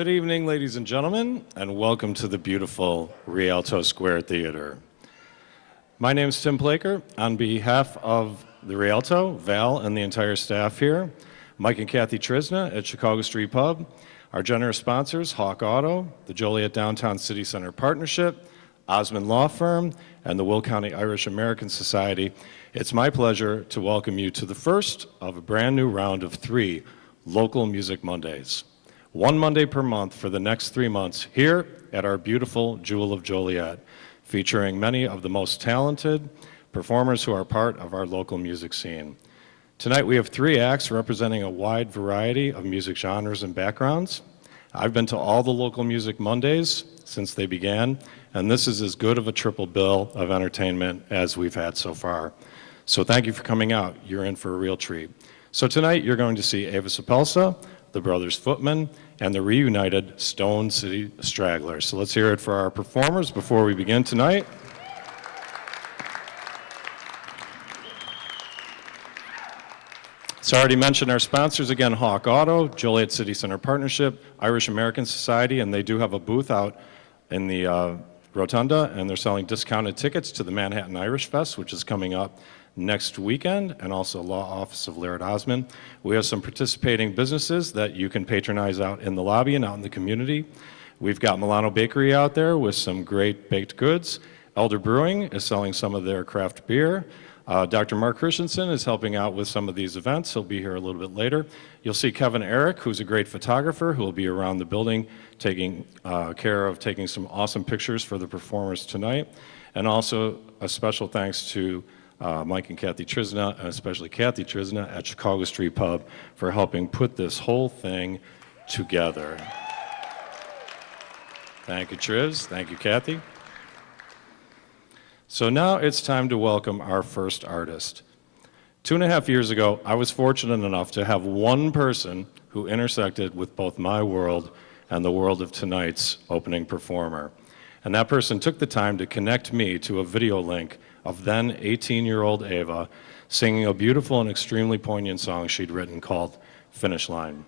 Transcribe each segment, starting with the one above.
Good evening, ladies and gentlemen, and welcome to the beautiful Rialto Square Theater. My name is Tim Plaker. On behalf of the Rialto, Val, and the entire staff here, Mike and Kathy Trisna at Chicago Street Pub, our generous sponsors, Hawk Auto, the Joliet Downtown City Center Partnership, Osmond Law Firm, and the Will County Irish American Society, it's my pleasure to welcome you to the first of a brand new round of 3 Local Music Mondays. One Monday per month for the next 3 months here at our beautiful Jewel of Joliet, featuring many of the most talented performers who are part of our local music scene. Tonight we have 3 acts representing a wide variety of music genres and backgrounds. I've been to all the Local Music Mondays since they began, and this is as good of a triple bill of entertainment as we've had so far. So thank you for coming out. You're in for a real treat. So tonight you're going to see Ava Sapelsa, the Brothers Footman, and the reunited Stone City Stragglers. So let's hear it for our performers before we begin tonight. So I already mentioned our sponsors again, Hawk Auto, Joliet City Center Partnership, Irish American Society, and they do have a booth out in the Rotunda, and they're selling discounted tickets to the Manhattan Irish Fest, which is coming up next weekend, and also Law Office of Laird Osmond. We have some participating businesses that you can patronize out in the lobby and out in the community. We've got Milano Bakery out there with some great baked goods. Elder Brewing is selling some of their craft beer. Dr. Mark Christensen is helping out with some of these events. He'll be here a little bit later. You'll see Kevin Eric, who's a great photographer, who will be around the building taking care of taking some awesome pictures for the performers tonight. And also a special thanks to Mike and Kathy Trisna, and especially Kathy Trisna at Chicago Street Pub for helping put this whole thing together. Thank you, Triz. Thank you, Kathy. So now it's time to welcome our first artist. 2.5 years ago, I was fortunate enough to have one person who intersected with both my world and the world of tonight's opening performer. And that person took the time to connect me to a video link of then 18-year-old Ava singing a beautiful and extremely poignant song she'd written called Finish Line.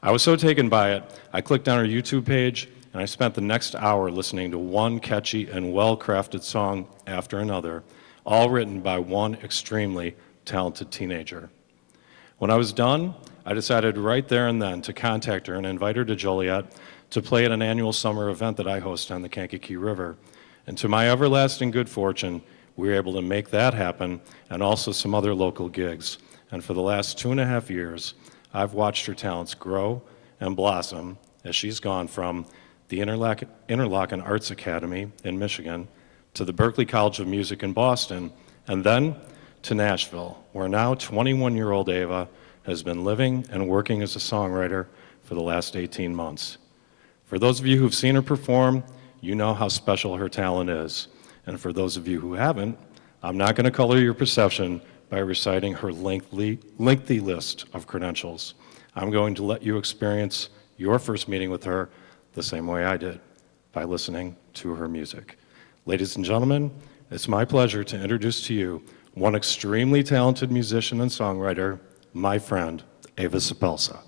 I was so taken by it, I clicked on her YouTube page and I spent the next hour listening to one catchy and well-crafted song after another, all written by one extremely talented teenager. When I was done, I decided right there and then to contact her and invite her to Joliet to play at an annual summer event that I host on the Kankakee River. And to my everlasting good fortune, we were able to make that happen, and also some other local gigs. And for the last 2.5 years, I've watched her talents grow and blossom as she's gone from the Interlochen Arts Academy in Michigan to the Berklee College of Music in Boston, and then to Nashville, where now 21-year-old Ava has been living and working as a songwriter for the last 18 months. For those of you who've seen her perform, you know how special her talent is. And for those of you who haven't, I'm not going to color your perception by reciting her lengthy list of credentials. I'm going to let you experience your first meeting with her the same way I did, by listening to her music. Ladies and gentlemen, it's my pleasure to introduce to you one extremely talented musician and songwriter, my friend, Ava Sapelsa.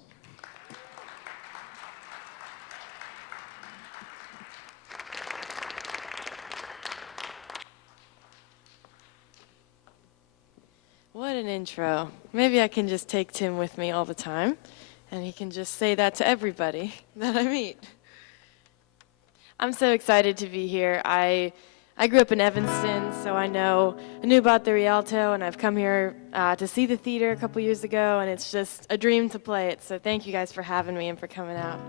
What an intro. Maybe I can just take Tim with me all the time, and he can just say that to everybody that I meet. I'm so excited to be here. I grew up in Evanston, so I knew about the Rialto, and I've come here to see the theater a couple years ago, and it's just a dream to play it. So thank you guys for having me and for coming out.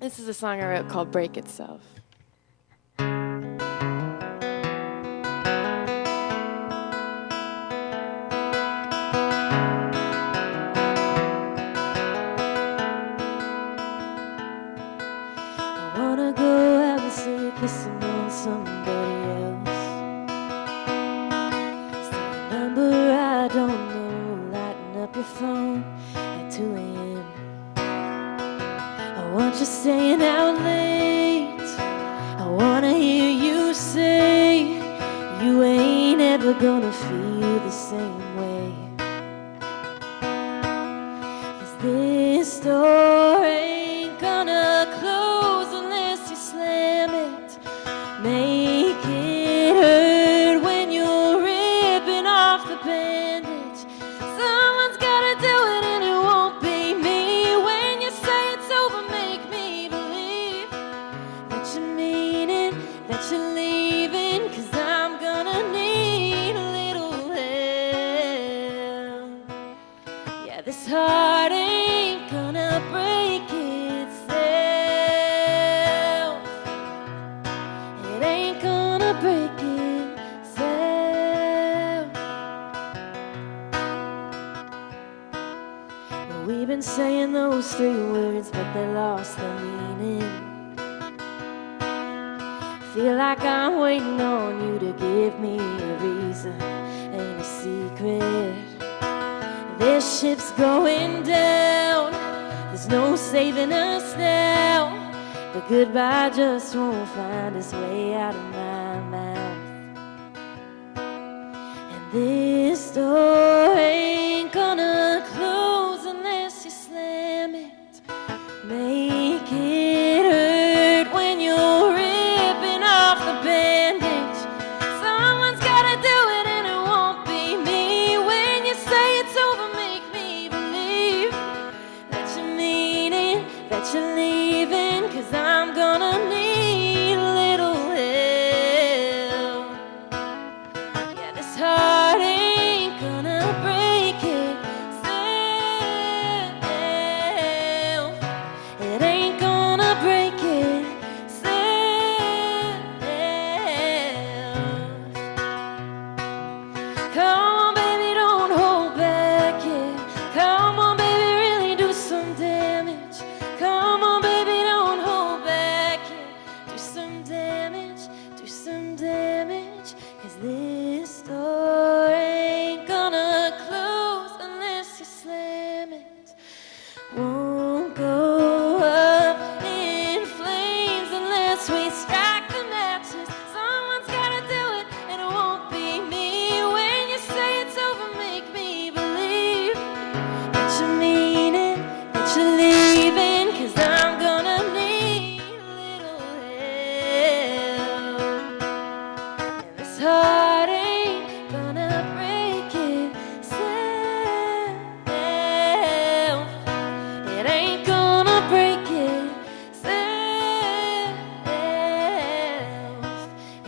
This is a song I wrote called Break Itself. Kissing on somebody else. Still a number I don't know. Lighting up your phone at 2 a.m. I want you staying out late. I wanna hear you say you ain't ever gonna feel the same way. 'Cause this story been saying those 3 words, but they lost their meaning. Feel like I'm waiting on you to give me a reason and a secret. This ship's going down, there's no saving us now. But goodbye just won't find its way out of my mouth. And this door ain't gonna close unless you slam it. Make it hurt when you're ripping off the bandage. Someone's gotta do it and it won't be me. When you say it's over, make me believe that you mean it, that you're leaving, 'cause I'm gonna need a little help. Yeah, this heart ain't gonna break itself. It ain't gonna break itself. Come on, baby, don't hold back, yeah. Come on, baby, really do some damage. Come on, baby, don't hold back, yeah. Do some damage, do some damage. 'Cause this door ain't gonna close unless you slam it. Won't go up in flames unless we strike the matches. Someone's gotta do it and it won't be me. When you say it's over, make me believe that you mean it, that you're leaving, 'cause I'm gonna need a little help. And this heart ain't gonna break itself. It ain't gonna break itself.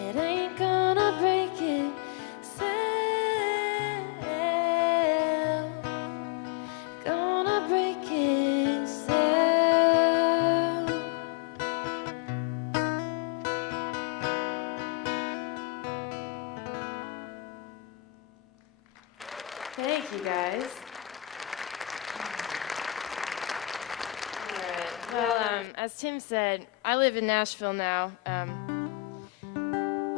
It ain't gonna break itself. Gonna break itself. Thank you, guys. All right. Well, as Tim said, I live in Nashville now,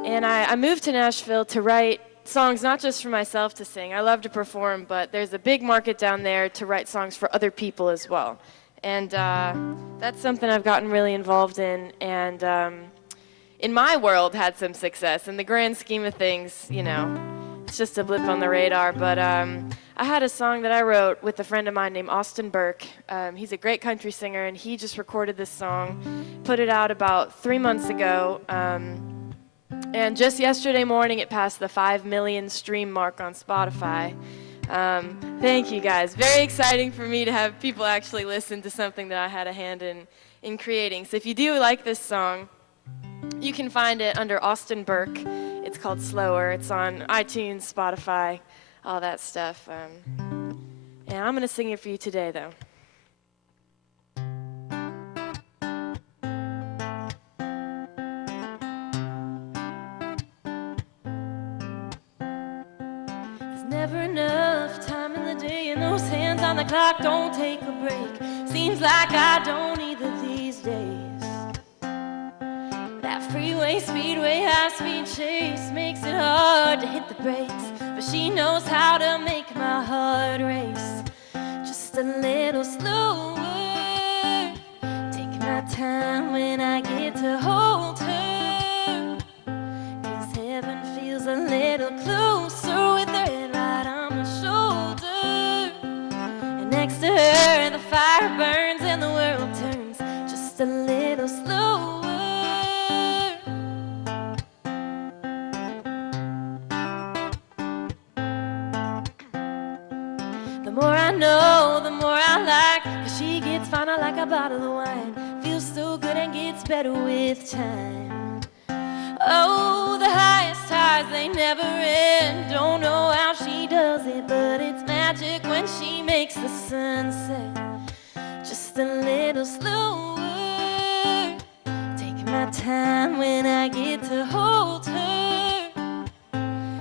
and I moved to Nashville to write songs not just for myself to sing. I love to perform, but there's a big market down there to write songs for other people as well. And that's something I've gotten really involved in, and in my world had some success. In the grand scheme of things, you know, it's just a blip on the radar. But I had a song that I wrote with a friend of mine named Austin Burke. He's a great country singer, and he just recorded this song, put it out about 3 months ago. And just yesterday morning, it passed the 5 million stream mark on Spotify. Thank you, guys. Very exciting for me to have people actually listen to something that I had a hand in creating. So if you do like this song, you can find it under Austin Burke. It's called Slower. It's on iTunes, Spotify, all that stuff. And I'm going to sing it for you today, though. Never enough time in the day, and those hands on the clock don't take a break. Seems like I don't either these days. That freeway, speedway, high-speed chase makes it hard to hit the brakes, but she knows how to make my heart race just a little slower. Take my time when I get to hold her, 'cause heaven feels a little closer with her head right on my shoulder. And next to her, the fire burns and the world turns just a little slower. The more I know, the more I like, 'cause she gets finer like a bottle of wine. Feels so good and gets better with time. Oh, the highest highs, they never end. Don't know how she does it, but it's magic when she makes the sunset just a little slower. Taking my time when I get to hold her,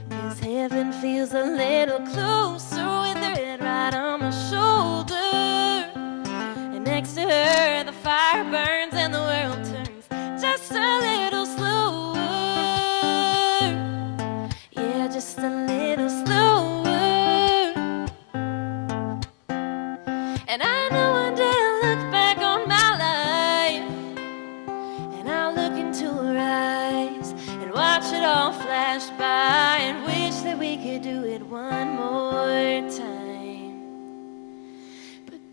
'cause heaven feels a little closer with her head right on my shoulder.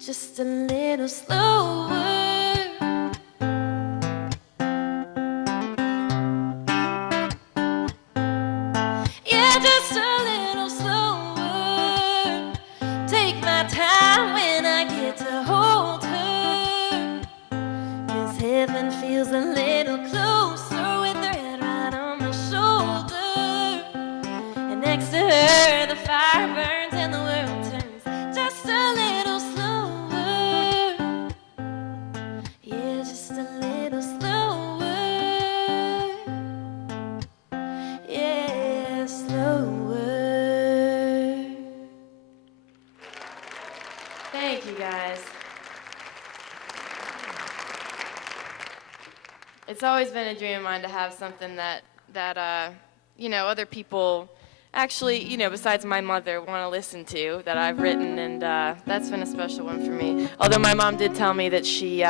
just a little slower. Yeah, just a little slower. Take my time when I get to hold her. 'Cause heaven feels a little closer with her head right on my shoulder. And next to her, the fire burns and the world turns just a little slower. Yeah, just a little slower. Yeah, slower. Thank you, guys. It's always been a dream of mine to have something that other people actually, besides my mother, want to listen to, that I've written, and that's been a special one for me. Although my mom did tell me that she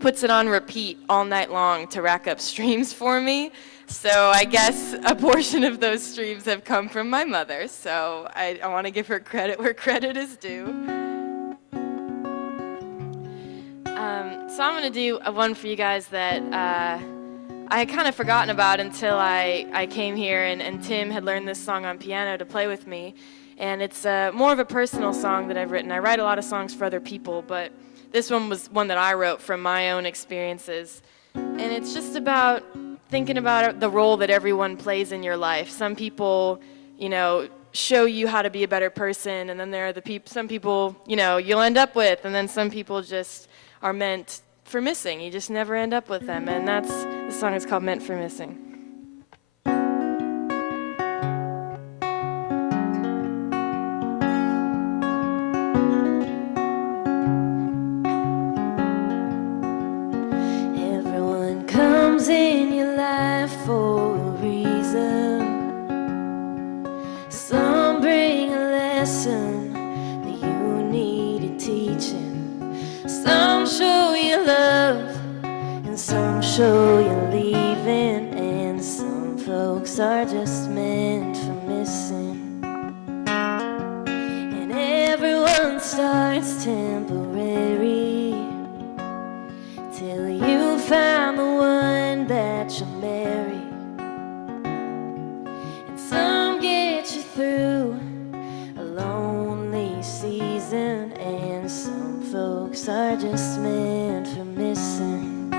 puts it on repeat all night long to rack up streams for me. So I guess a portion of those streams have come from my mother. So I want to give her credit where credit is due. So I'm going to do one for you guys that I had kind of forgotten about until I came here, and Tim had learned this song on piano to play with me. And it's more of a personal song that I've written. I write a lot of songs for other people, but this one was one that I wrote from my own experiences. And it's just about thinking about the role that everyone plays in your life. Some people, show you how to be a better person, and then there are some people, you'll end up with, and then some people just are meant for missing. You just never end up with them, and the song is called Meant for Missing. Everyone comes in your life for a reason. Some bring a lesson that you needed teaching. Some show you love, and some show you leaving, and some folks are just meant for missing. And everyone starts temporary till you find the one that you'll marry. And some get you through a lonely season, and some folks are just meant for missing.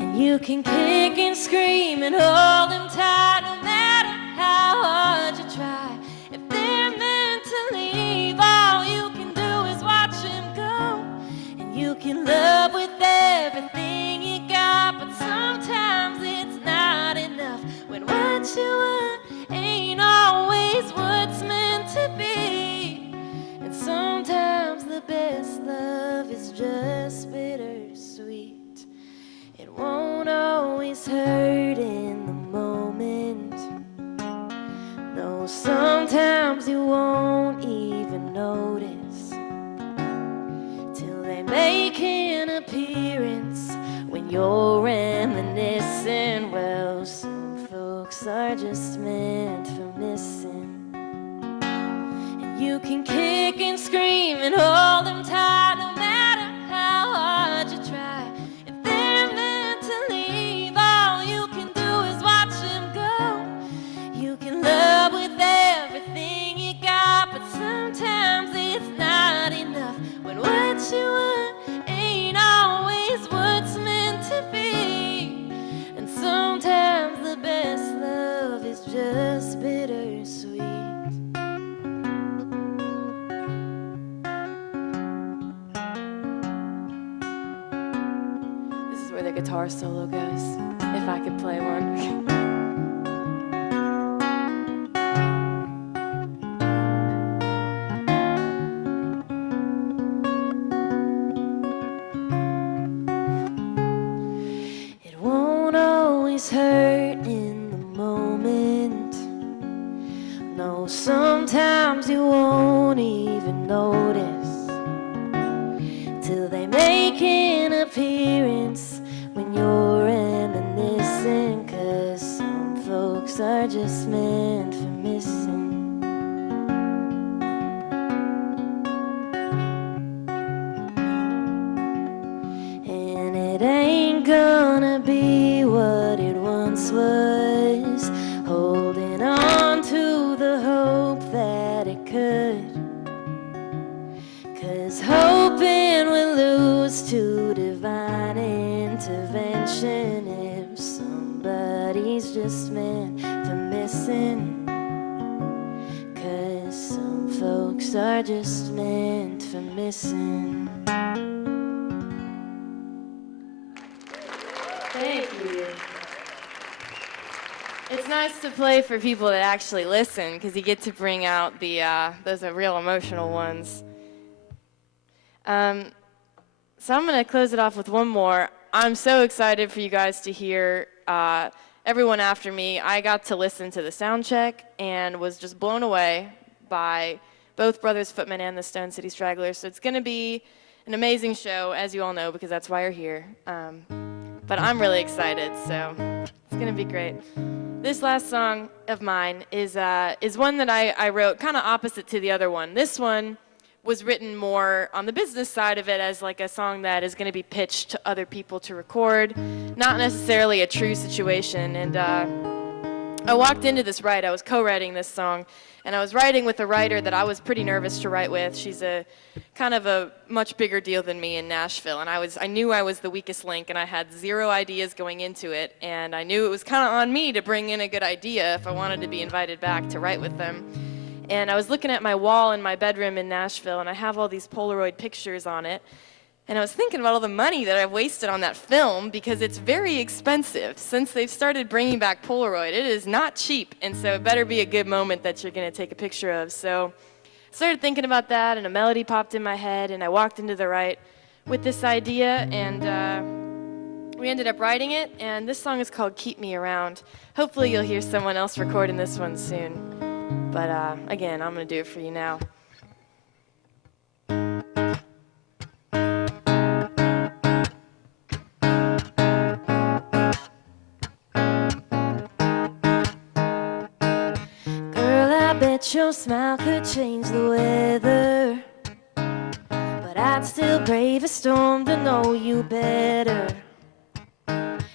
And you can kick and scream and hold them tight no matter how hard you try. If they're meant to leave, all you can do is watch them go. And you can love with everything you got, but sometimes it's not enough when what you want ain't always what's meant to be. And sometimes the best love is just bittersweet. It won't always hurt in the moment. No, sometimes you won't even notice till they make an appearance when you're reminiscing. Well, some folks are just meant for missing. And you can kick and scream and hold them tight no matter how hard you try. If they're meant to leave, all you can do is watch them go. You can love with everything you got, but sometimes it's not enough when what you want ain't always what's meant to be. And sometimes the best love is just bittersweet. This is where the guitar solo goes, if I could play one. It won't always hurt in the moment. No, sometimes you won't even notice till they make an appearance when you're reminiscing. 'Cause some folks are just meant for missing. lips are just meant for missing. Thank you. It's nice to play for people that actually listen, because you get to bring out those real emotional ones. So I'm going to close it off with one more. I'm so excited for you guys to hear everyone after me. I got to listen to the sound check and was just blown away by both Brothers Footman and the Stone City Stragglers. So it's going to be an amazing show, as you all know, because that's why you're here. But I'm really excited, so it's going to be great. This last song of mine is one that I wrote kind of opposite to the other one. This one was written more on the business side of it as like a song that is going to be pitched to other people to record, not necessarily a true situation. And I walked into this I was co-writing this song, and I was writing with a writer that I was pretty nervous to write with. She's a kind of a much bigger deal than me in Nashville, and I knew I was the weakest link, and I had zero ideas going into it, and I knew it was kind of on me to bring in a good idea if I wanted to be invited back to write with them. And I was looking at my wall in my bedroom in Nashville, and I have all these Polaroid pictures on it. And I was thinking about all the money that I've wasted on that film, because it's very expensive. Since they've started bringing back Polaroid, it is not cheap. And so it better be a good moment that you're going to take a picture of. So I started thinking about that, and a melody popped in my head, and I walked into the right with this idea, and we ended up writing it. And this song is called Keep Me Around. Hopefully you'll hear someone else recording this one soon. But again, I'm going to do it for you now. Girl, I bet your smile could change the weather, but I'd still brave a storm to know you better.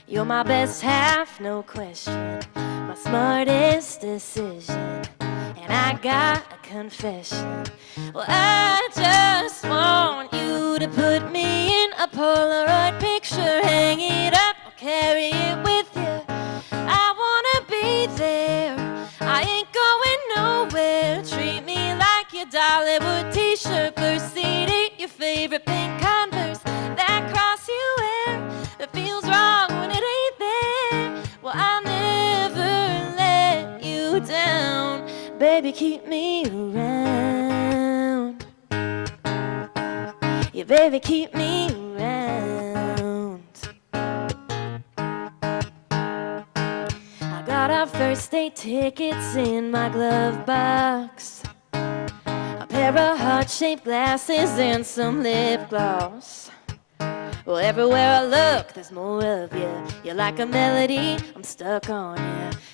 You're my best half, no question, my smartest decision. And I got a confession. Well, I just want you to put me in a Polaroid picture, hang it up or carry it with you. I wanna be there, I ain't going nowhere. Treat me like your Dollywood t-shirt, first CD, your favorite pink Converse, that cross you wear that feels wrong when it ain't there. Well, I'll never let you down. Baby, keep me around. Yeah, baby, keep me around. I got our first date tickets in my glove box, a pair of heart-shaped glasses and some lip gloss. Well, everywhere I look, there's more of you. You're like a melody, I'm stuck on you.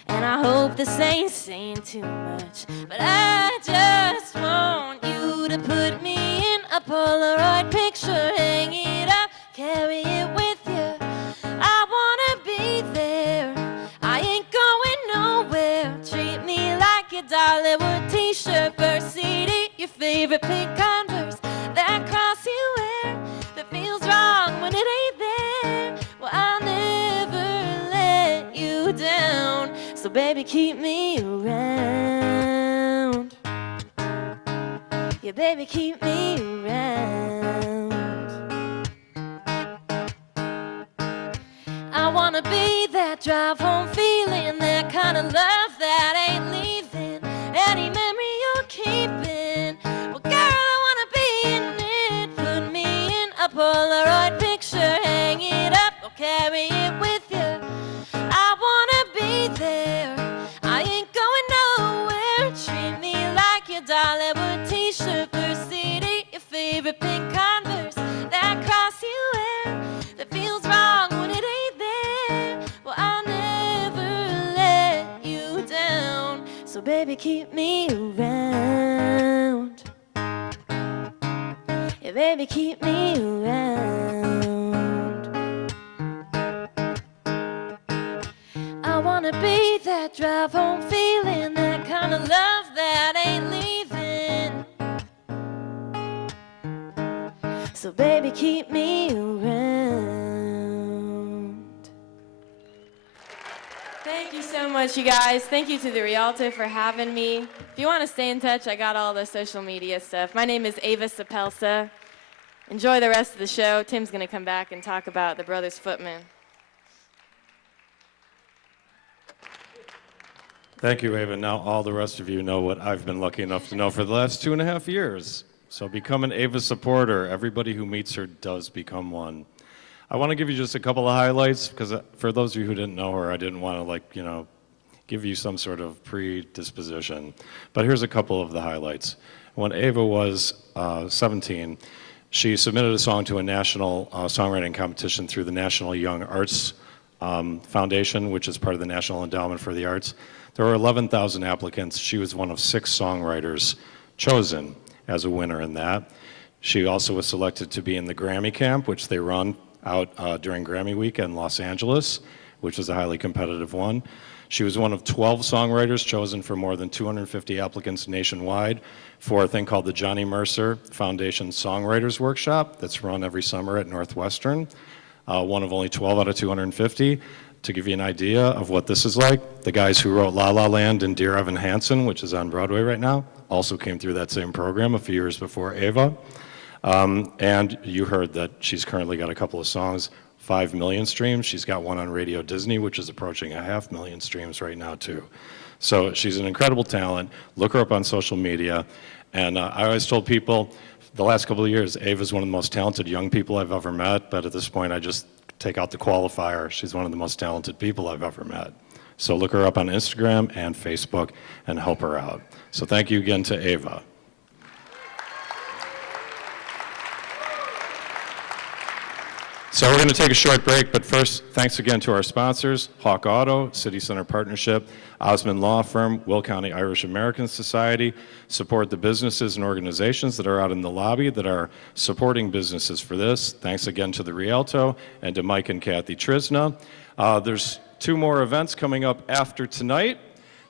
And I hope this ain't saying too much, but I just want you to put me in a Polaroid picture, hang it up, carry it with you. I wanna be there, I ain't going nowhere. Treat me like your Dollywood t-shirt, first CD, your favorite pink Converse, that cross you wear that feels wrong when it ain't there. Well, I'll never let you down. So baby, keep me around. Yeah, baby, keep me around. I wanna be that drive home feeling, that kind of love that ain't leaving, any memory you're keeping. Well, girl, I wanna be in it. Put me in a Polaroid picture, hang it up or carry it with you. I wanna be there, I ain't going nowhere. Treat me like your Dollywood t-shirt, first CD, your favorite pink Converse, that cross you wear that feels wrong when it ain't there. Well, I'll never let you down. So baby, keep me around. Yeah, baby, keep me around. I wanna be that drive home feeling, that kind of love that ain't leaving. So baby, keep me around. Thank you so so much, you guys. Thank you to the Rialto for having me. If you want to stay in touch, I got all the social media stuff. My name is Ava Sapelsa. Enjoy the rest of the show. Tim's going to come back and talk about the Brothers Footman. Thank you, Ava. Now all the rest of you know what I've been lucky enough to know for the last 2.5 years. So become an Ava supporter. Everybody who meets her does become one. I want to give you just a couple of highlights because for those of you who didn't know her, I didn't want to give you some sort of predisposition. But here's a couple of the highlights. When Ava was 17, she submitted a song to a national songwriting competition through the National Young Arts Foundation, which is part of the National Endowment for the Arts. There were 11,000 applicants. She was one of 6 songwriters chosen as a winner in that. She also was selected to be in the Grammy Camp, which they run out during Grammy Week in Los Angeles, which is a highly competitive one. She was one of 12 songwriters chosen for more than 250 applicants nationwide for a thing called the Johnny Mercer Foundation Songwriters Workshop that's run every summer at Northwestern. One of only 12 out of 250. To give you an idea of what this is like, the guys who wrote La La Land and Dear Evan Hansen, which is on Broadway right now, also came through that same program a few years before Ava. And you heard that she's currently got a couple of songs, 5 million streams. She's got one on Radio Disney, which is approaching 500,000 streams right now too. So she's an incredible talent. Look her up on social media. And I always told people, the last couple of years, Ava's one of the most talented young people I've ever met, but at this point I just take out the qualifier. She's one of the most talented people I've ever met. So look her up on Instagram and Facebook and help her out. So thank you again to Ava. So we're going to take a short break, but first, thanks again to our sponsors, Hawk Auto, City Center Partnership, Osmond Law Firm, Will County Irish American Society. Support the businesses and organizations that are out in the lobby that are supporting businesses for this. Thanks again to the Rialto and to Mike and Kathy Trisna. There's 2 more events coming up after tonight.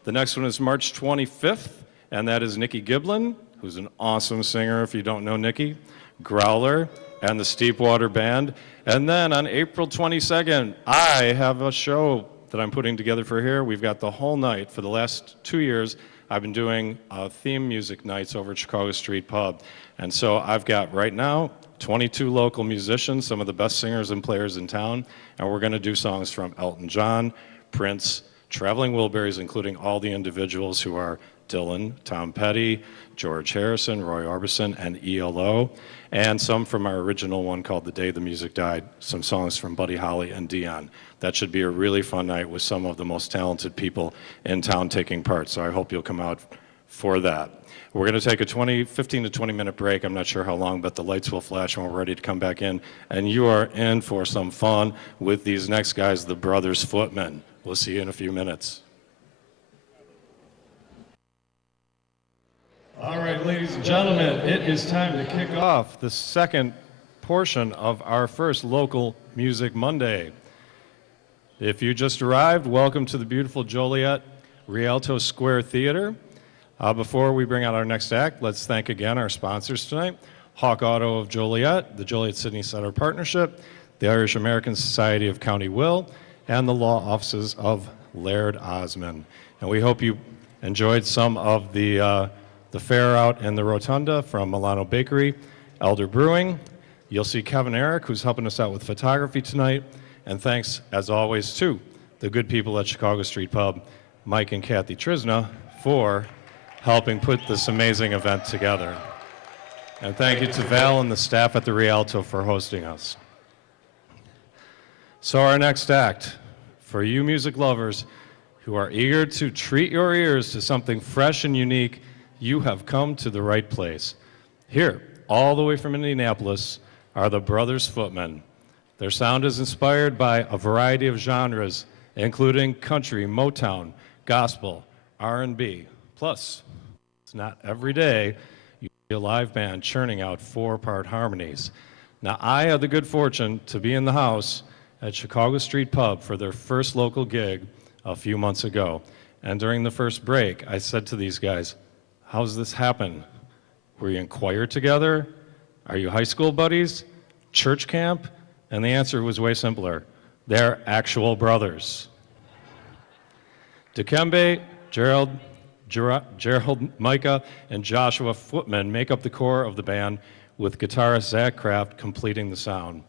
The next one is March 25th, and that is Nikki Giblin, who's an awesome singer if you don't know Nikki, Growler, and the Steepwater Band. And then on April 22nd, I have a show that I'm putting together for here. We've got the whole night. For the last 2 years, I've been doing theme music nights over at Chicago Street Pub. And so I've got right now 22 local musicians, some of the best singers and players in town, and we're gonna do songs from Elton John, Prince, Traveling Wilburys, including all the individuals who are Dylan, Tom Petty, George Harrison, Roy Orbison, and ELO, and some from our original one called The Day the Music Died, some songs from Buddy Holly and Dion. That should be a really fun night with some of the most talented people in town taking part, so I hope you'll come out for that. We're going to take a 15 to 20 minute break. I'm not sure how long, but the lights will flash when we're ready to come back in, and you are in for some fun with these next guys, the Brothers Footmen. We'll see you in a few minutes. All right, ladies and gentlemen, it is time to kick off the second portion of our first Local Music Monday. If you just arrived, welcome to the beautiful Joliet Rialto Square Theater. Before we bring out our next act, let's thank again our sponsors tonight, Hawk Auto of Joliet, the Joliet Sydney Center Partnership, the Irish American Society of County Will, and the law offices of Laird Osmond. And we hope you enjoyed some of the fare out in the Rotunda from Milano Bakery, Elder Brewing. You'll see Kevin Eric, who's helping us out with photography tonight. And thanks, as always, to the good people at Chicago Street Pub, Mike and Kathy Trisna, for helping put this amazing event together. And thank you to Val and the staff at the Rialto for hosting us. So our next act, for you music lovers who are eager to treat your ears to something fresh and unique, you have come to the right place. Here, all the way from Indianapolis, are the Brothers Footmen. Their sound is inspired by a variety of genres, including country, Motown, gospel, R&B. Plus, it's not every day you see a live band churning out 4-part harmonies. Now, I had the good fortune to be in the house at Chicago Street Pub for their first local gig a few months ago. And during the first break, I said to these guys, how's this happen? Were you in choir together? Are you high school buddies? Church camp? And the answer was way simpler. They're actual brothers. Dikembe, Gerald, Micah, and Joshua Footman make up the core of the band, with guitarist Zach Kraft completing the sound.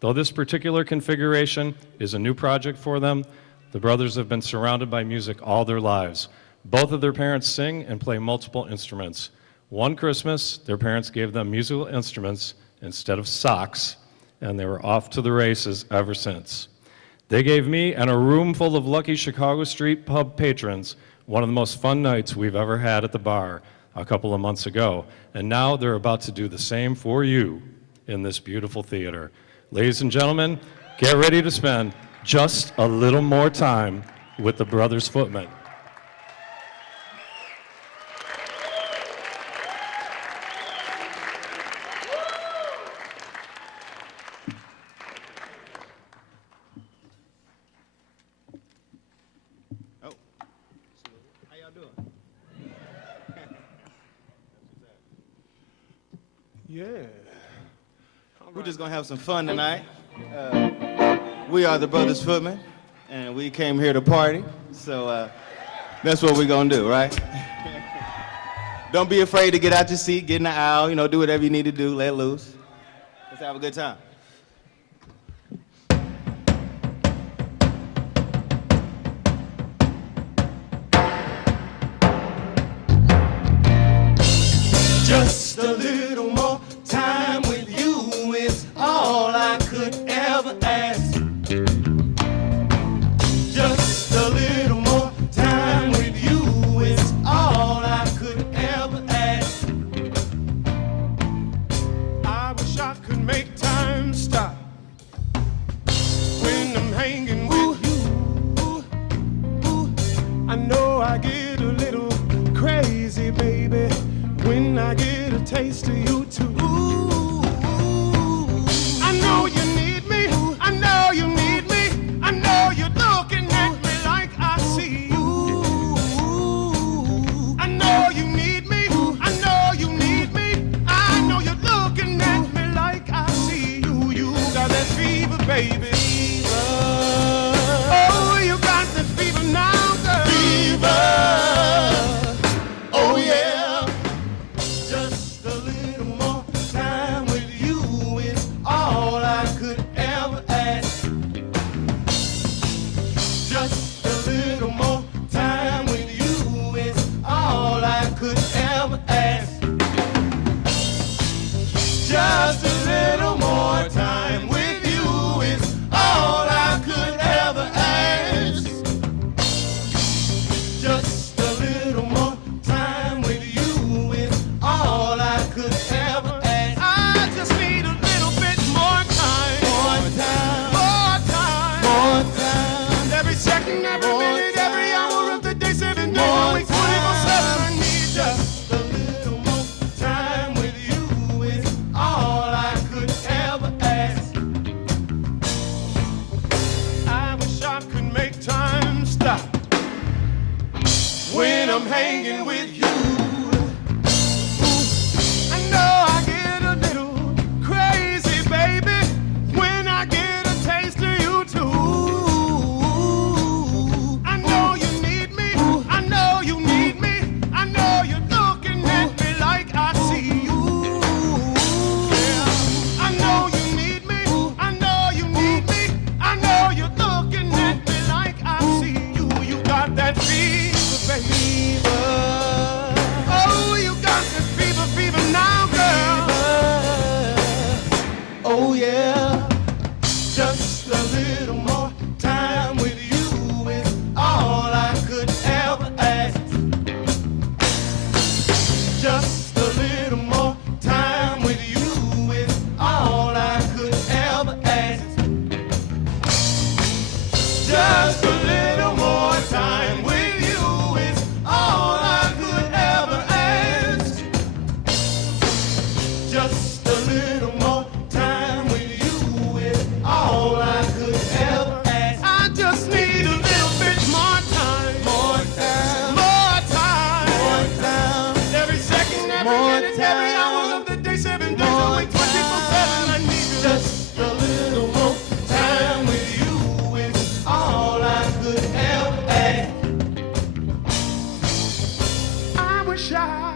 Though this particular configuration is a new project for them, the brothers have been surrounded by music all their lives. Both of their parents sing and play multiple instruments. One Christmas, their parents gave them musical instruments instead of socks, and they were off to the races ever since. They gave me and a room full of lucky Chicago Street pub patrons one of the most fun nights we've ever had at the bar a couple of months ago, and now they're about to do the same for you in this beautiful theater. Ladies and gentlemen, get ready to spend just a little more time with the Brothers Footman. Oh, how y'all doing? Yeah. We're just gonna have some fun tonight. We are the Brothers Footman, and we came here to party, so that's what we're gonna do, right? Don't be afraid to get out your seat, get in the aisle, do whatever you need to do, let loose. Let's have a good time. Just a little more time with you is all I could ever ask. Just a little more time with you is all I could ever ask. I wish I could make time stop when I'm hanging with you. I know I get a little crazy, baby, when I get a taste of you too. I know you need me, I know you need me, I know you're looking at me like I see you. I know you need me, I know you need me, I know you're looking at me like I see you. You got that fever, baby. Oh, you got that fever now, girl. Fever. Oh, yeah. Just a little more time with you is all I could ever ask. Just a little more time with you is all I could ever ask. Just a little more time with you is all I could ever ask. Just a little more time with you is all I could ever ask. I just need a little bit more time. More time. More time. More time. Every second, every minute, every hour of the day, 7 days a week, 24/7. I need just a little more time with you is all I could ever ask. I wish I could make time stop when I'm hanging with you. I know I get a little crazy, baby, when I get a taste of you too. I know you need me, I know you need me, I know you're looking at me like I see you. Yeah, I know you need me, I know you need me, I know you're looking at me like I see you. You got that fever, baby. wish I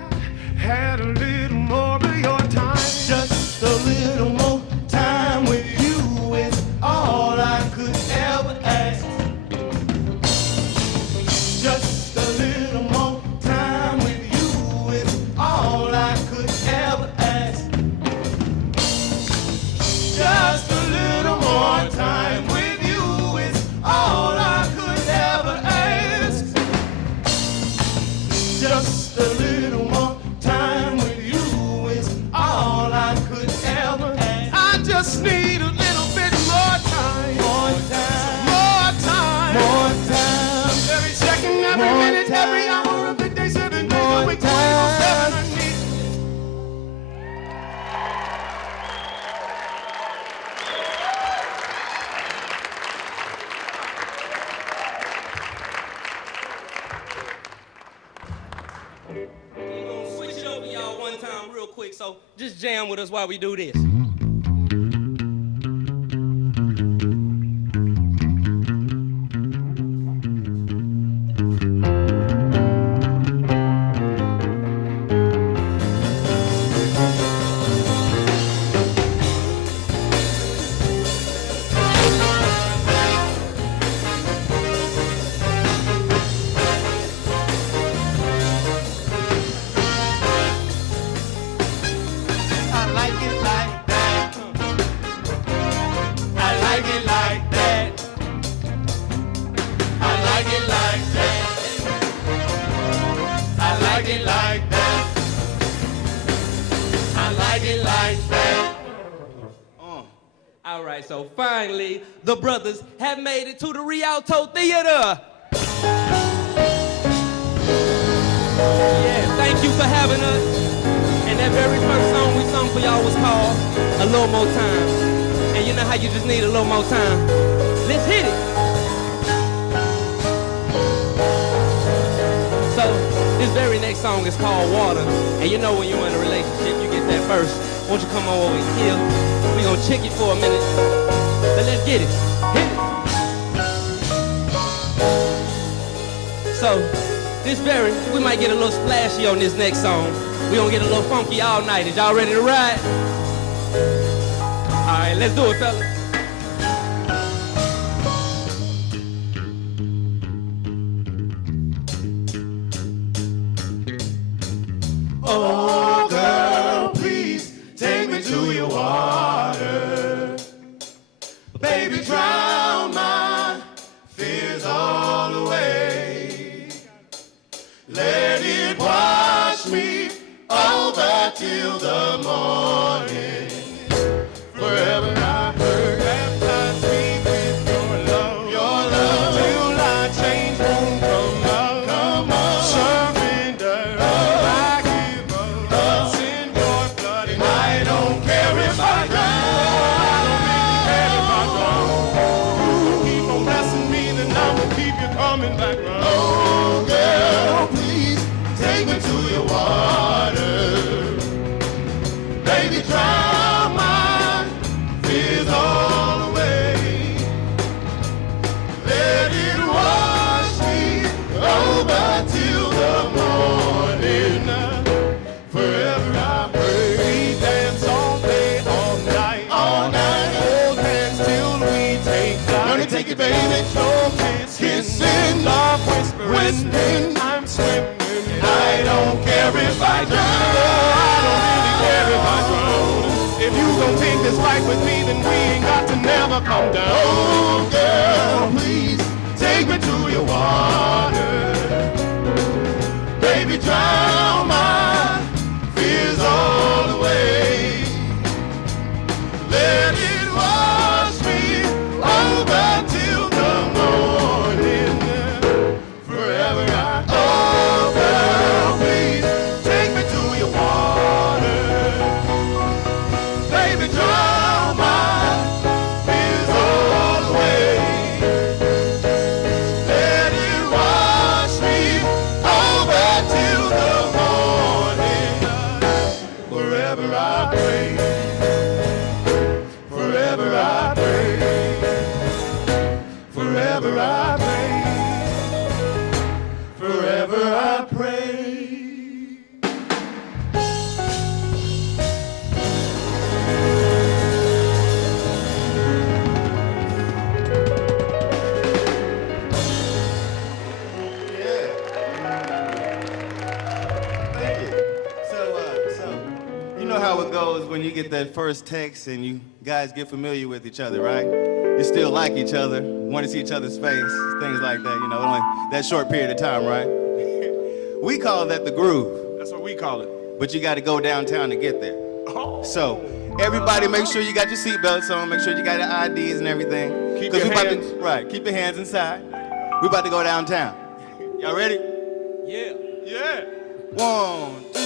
had a little more of your time. Just a little more time with you is all I could ever ask. Just a little more time with you is all I could ever ask. Just a little more time with you is all I could ever ask. Just a little more time with you is all I could ever ask. I just need a little bit more time. More time. More time. More time. Every second, every minute, every hour of the day, 7 days a week, 24/7, I need. We're gonna switch it over, y'all, one time real quick. So just jam with us while we do this. I like it like that. I like it like that. I like it like that. I like it like that. I like it like that. All right, so finally, the brothers have made it to the Rialto Theater. Yeah, thank you for having us. And that very first song we sung for y'all was called A Little More Time. And you know how you just need a little more time? Let's hit it. So, this very next song is called Water. And you know when you're in a relationship, you get that first. Won't you come over here? We gonna check it for a minute. But let's get it. Hit it. So, this very, we might get a little splashy on this next song. We gonna get a little funky all night. Is y'all ready to ride? All right, let's do it, fellas. Oh, girl, please take me to your water. Baby, drown my fears all away. Let it wash me over till the morning. Forever I heard, baptize me with your love, till I change, won't come up, surrender, I give up, send your blood, and I don't care if I drown, I don't really care if I drown, you keep on blessing me, then I will keep you coming back round. Oh girl, please take me to your water. Baby, drown my fears all away. Let it wash me over till the morning. Forever I pray. We dance all day, all night. All night. Hold hands till we take flight. Gonna take it, baby. No kissing, love whispering. I'm swimming. I don't care if I drown. I don't really care if I drown. If you gon' take this fight with me, then we ain't got to never come down. Oh, girl, please take me to your water. Baby, drown my fears all away. Let it wash me over till the morning. Forever I, oh girl, please take me to your water. Baby, drown my fears all away. Let it wash me over till the morning. how it goes when you get that first text and you guys get familiar with each other, right? You still like each other, want to see each other's face, things like that, you know, only that short period of time, right? We call that the groove. That's what we call it. But you got to go downtown to get there. So, everybody make sure you got your seatbelts on, make sure you got your IDs and everything. Keep 'Cause your we about hands- to, right, keep your hands inside. We about to go downtown. Y'all ready? Yeah. Yeah. 1, 2.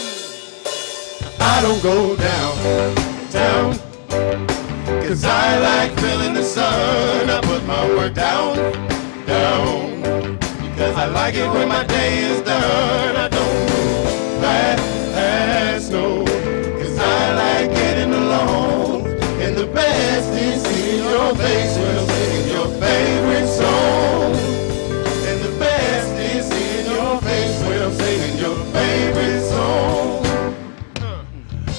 I don't go down, 'cause I like feeling the sun. I put my work down, because I like it when my day is done. I don't go fast, no, 'cause I like getting along. And the best is seeing your face when I'm singing your favorite song. And the best is seeing your face when I'm singing your favorite song.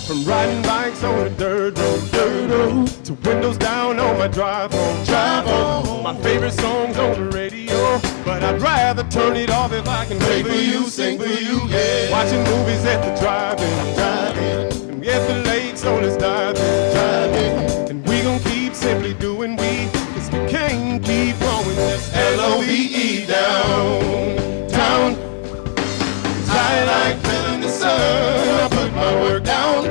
From riding bikes on a dirt road, to windows down on my drive home. My favorite song's on the radio, but I'd rather turn it off if I can play for you, sing for you, yeah. Watching movies at the drive-in, and get the lakes on us diving, and we gon' keep simply doing we, 'cause we can't keep going this LOVE downtown. 'Cause I like feeling the sun. I put my work down,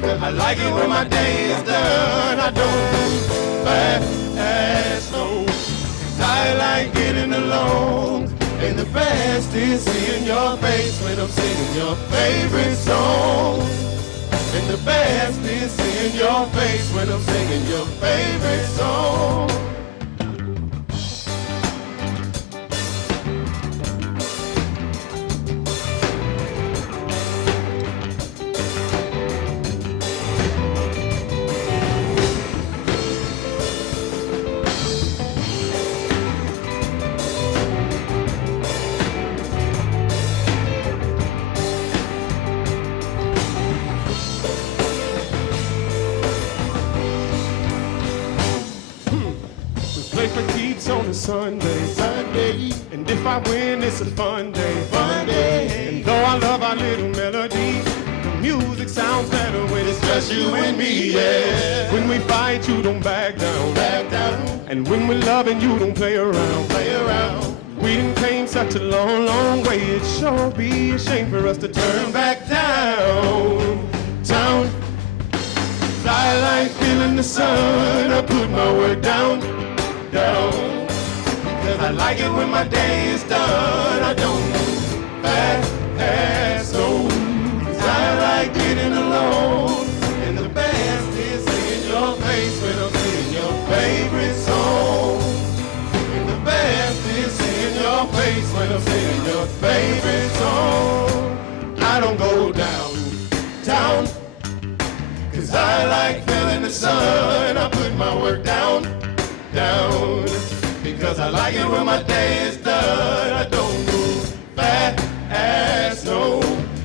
because I like it when my day is done. I don't move fast, no, 'cause I like getting along. And the best is seeing your face when I'm singing your favorite song. And the best is seeing your face when I'm singing your favorite song. Play for keeps on a Sunday, and if I win, it's a fun day, And though I love our little melody, the music sounds better when it's just you and me, yeah. When we fight, you don't back down, and when we're loving, you don't play around, We done came such a long, long way. It sure be a shame for us to turn back down. I like feeling the sun. I put my work down, because I like it when my day is done. I don't move fast, no, 'cause I like getting alone. And the best is seeing your face when I'm singing your favorite song. And the best is seeing your face when I'm singing your favorite song. I don't go down, 'cause I like feeling the sun. I put my work down, because I like it when my day is done. I don't move fast, no,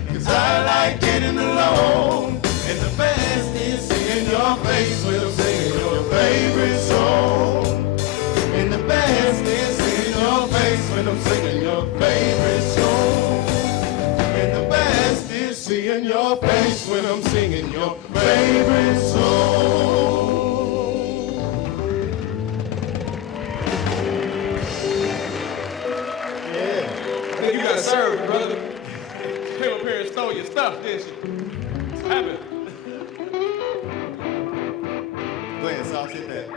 'cause I like getting alone. And the best is seeing your face when I'm singing your favorite song. And the best is seeing your face when I'm singing your favorite song. And the best is seeing your face when I'm singing your favorite song. You gotta serve, brother. Came up here and stole your stuff, didn't you? What's happening? Go ahead, Sauce, hit that.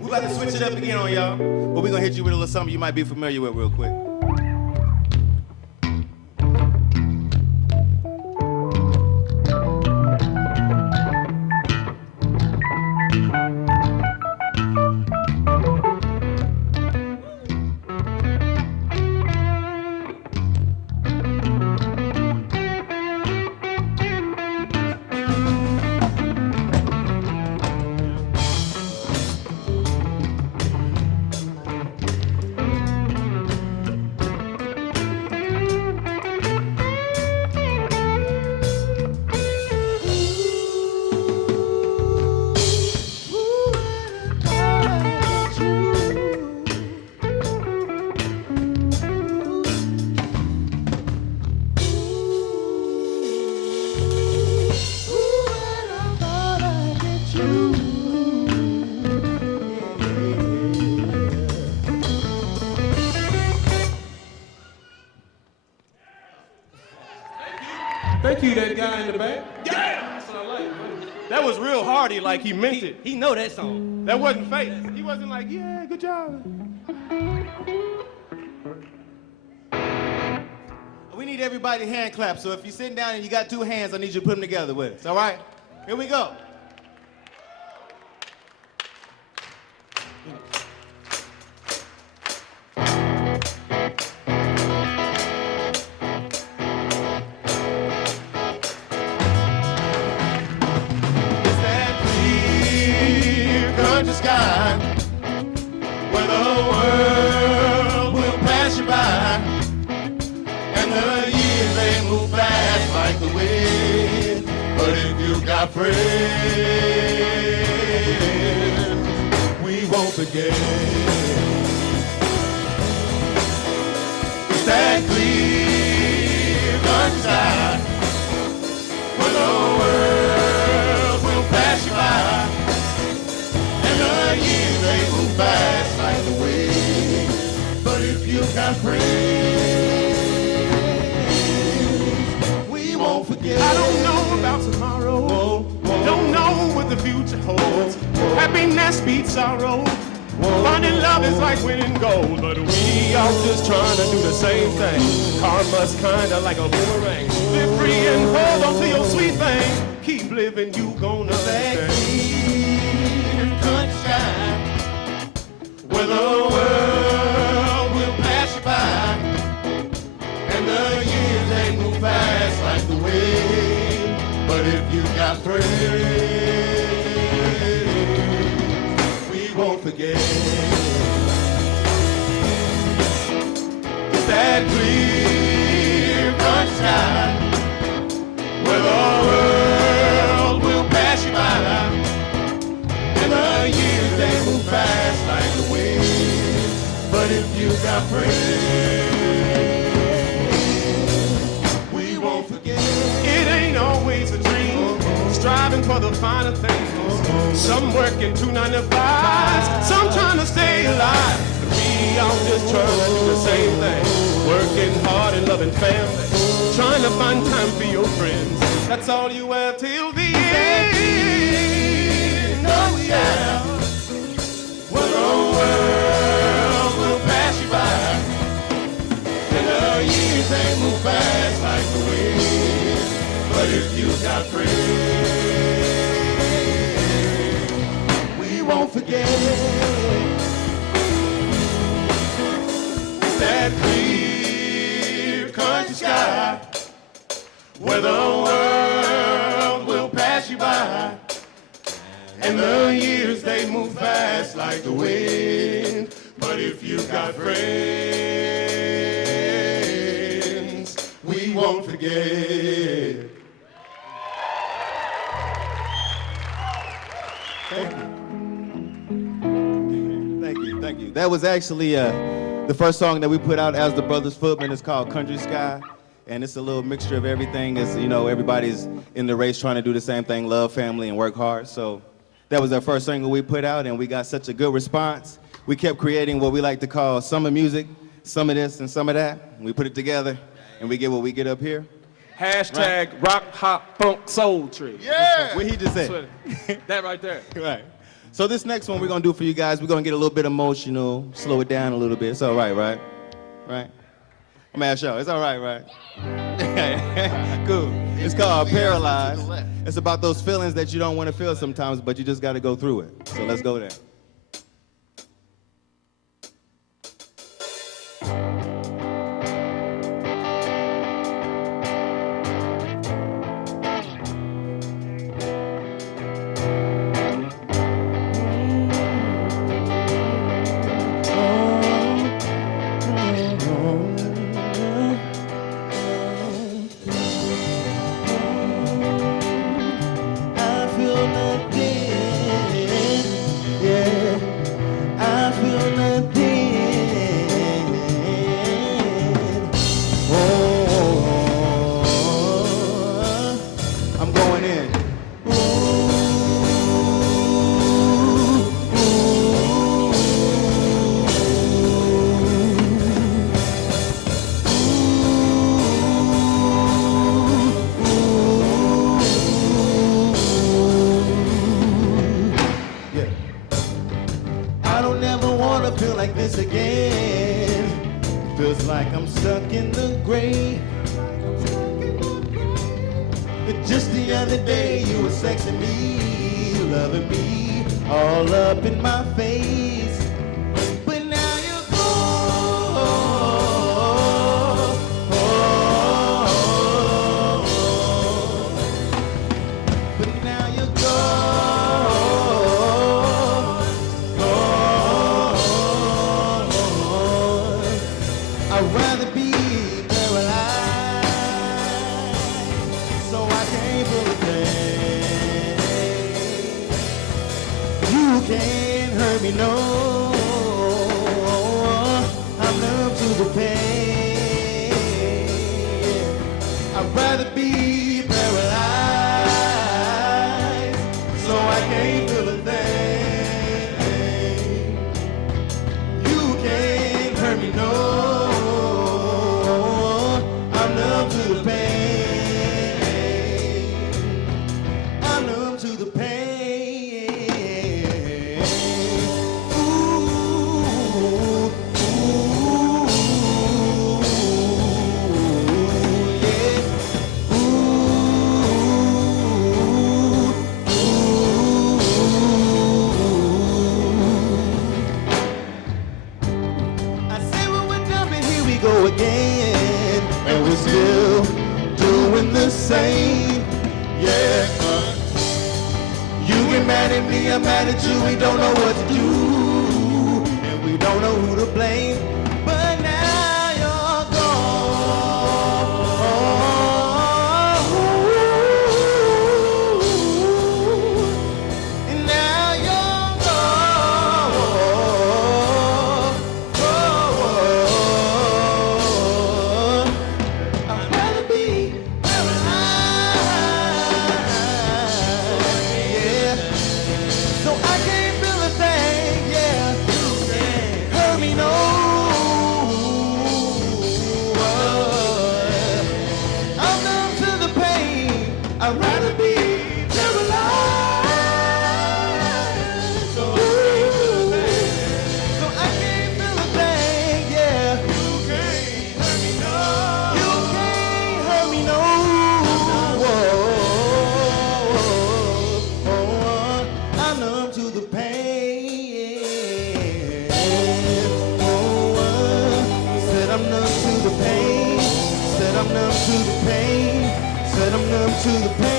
We about to switch it up again on y'all, but we're gonna hit you with a little something you might be familiar with real quick. Thank you, that guy in the back. Yeah, that's what I like. That was real hearty, like he meant it. He know that song. That wasn't fake. He wasn't like, yeah, good job. We need everybody hand clap, so if you're sitting down and you got two hands, I need you to put them together with us, all right? Here we go. It's that clear country sky where the world will pass you by. And the years, they move fast like the wind. But if you got friends, we won't forget. It's that clear countryside where the world will pass you by. And the years, they move fast like the wind. But if you got friends, we won't forget. I don't know about tomorrow. Don't know what the future holds. Happiness beats sorrow. Finding love is like winning gold. But we all just trying to do the same thing. Karma's kinda like a boomerang. Live free and hold on to your sweet thing. Keep living, you gonna understand. Countryside where the world will pass you by. And the years, they move fast like the wind. But if you got friends, we won't forget. It's that clear countryside where the world will pass you by. And the years, they move fast like the wind. But if you got friends, we won't forget. It ain't always a dream, striving for the finer things. Some working 2 9 to 5s, some trying to stay alive. But we all just trying to do the same thing, working hard and loving family, trying to find time for your friends. That's all you have till the end. Oh yeah, where the world will pass you by. And the years, they move fast like the wind. But if you got friends, we won't forget. That clear country sky where the world will pass you by. And the years, they move fast like the wind. But if you got friends, we won't forget. Thank you. Thank you, thank you. That was actually the first song that we put out as the Brothers Footman. It's called Country Sky. And it's a little mixture of everything. It's, you know, everybody's in the race trying to do the same thing, love family and work hard. So that was our first single we put out, and we got such a good response. We kept creating what we like to call summer music, some of this and some of that. We put it together, and we get what we get up here. Hashtag rock, hop, funk, soul tree. Yeah! What he just said. That right there. Right. So this next one we're going to do for you guys, we're going to get a little bit emotional, slow it down a little bit. It's all right, right? Right? I'm going to ask y'all. It's all right, right? Cool. It's called Paralyzed. It's about those feelings that you don't want to feel sometimes, but you just got to go through it. So let's go there. I feel like this, yeah. in the grave. Just the other day you were sexing me, loving me, all up in my face. But now you're gone. But now you're gone. I'd rather be paralyzed, so I can't feel a thing. You can't hurt me, no. I'm numb to the pain. I'd rather be paralyzed, so I can't feel a thing. You can't hurt me, no. I'm numb to the pain. I'm numb to the pain. Ooh, ooh, yeah. I say when we're done, but here we go again, and we're still doing the same. Yeah. You get mad at me, I'm mad at you. We don't know what to do, and we don't know who to blame. But now you're gone, and now you're gone. I'd rather be paralyzed, yeah. So I can't feel a thing, yeah. You can't hurt me, no. I'm numb to the pain. I'd rather be paralyzed. So I can't feel a thing, yeah. You can't hurt me, no. You can't hurt me, no. I'm numb to the pain. Said I'm numb to the pain. Said I'm numb to the pain. Said I'm numb to the pain.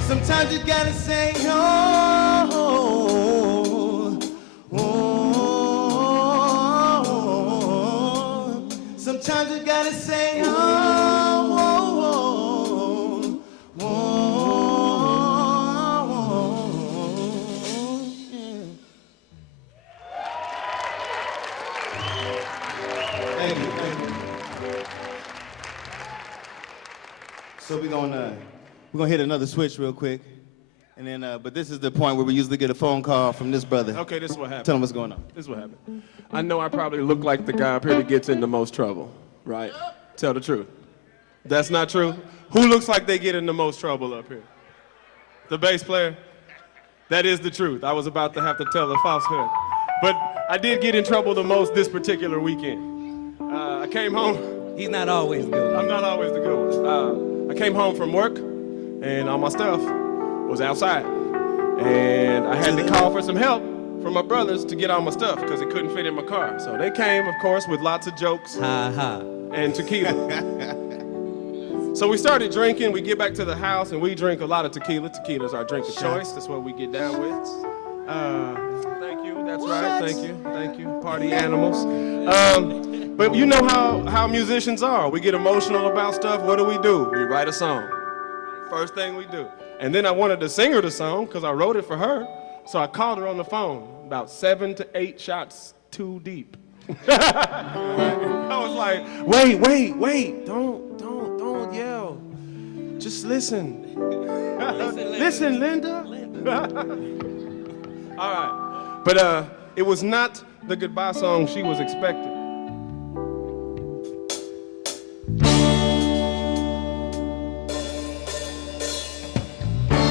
Sometimes you gotta say, oh, oh, oh. Sometimes you gotta say, oh, oh, oh, oh, yeah. Thank you, thank you. So we're gonna hit another switch real quick, and then but this is the point where we usually get a phone call from this brother. Okay, this is what happened. Tell him what's going on. This is what happened. I know I probably look like the guy up here that gets in the most trouble, right? Tell the truth. That's not true? Who looks like they get in the most trouble up here? The bass player? That is the truth. I was about to have to tell a falsehood. But I did get in trouble the most this particular weekend. I came home. He's not always good. I'm not always the good one. I came home from work, and all my stuff was outside. And I had to call for some help from my brothers to get all my stuff because it couldn't fit in my car. So they came, of course, with lots of jokes Ha ha. and tequila. So we started drinking. We get back to the house, and we drink a lot of tequila. Tequila's our drink of choice. That's what we get down with. Thank you. That's right. Thank you. Thank you. Party animals. But you know how musicians are. We get emotional about stuff. What do? We write a song. First thing we do. And then I wanted to sing her the song because I wrote it for her. So I called her on the phone about 7 to 8 shots too deep. I was like, wait, don't yell. Just listen. Listen, Linda. All right. But it was not the goodbye song she was expecting.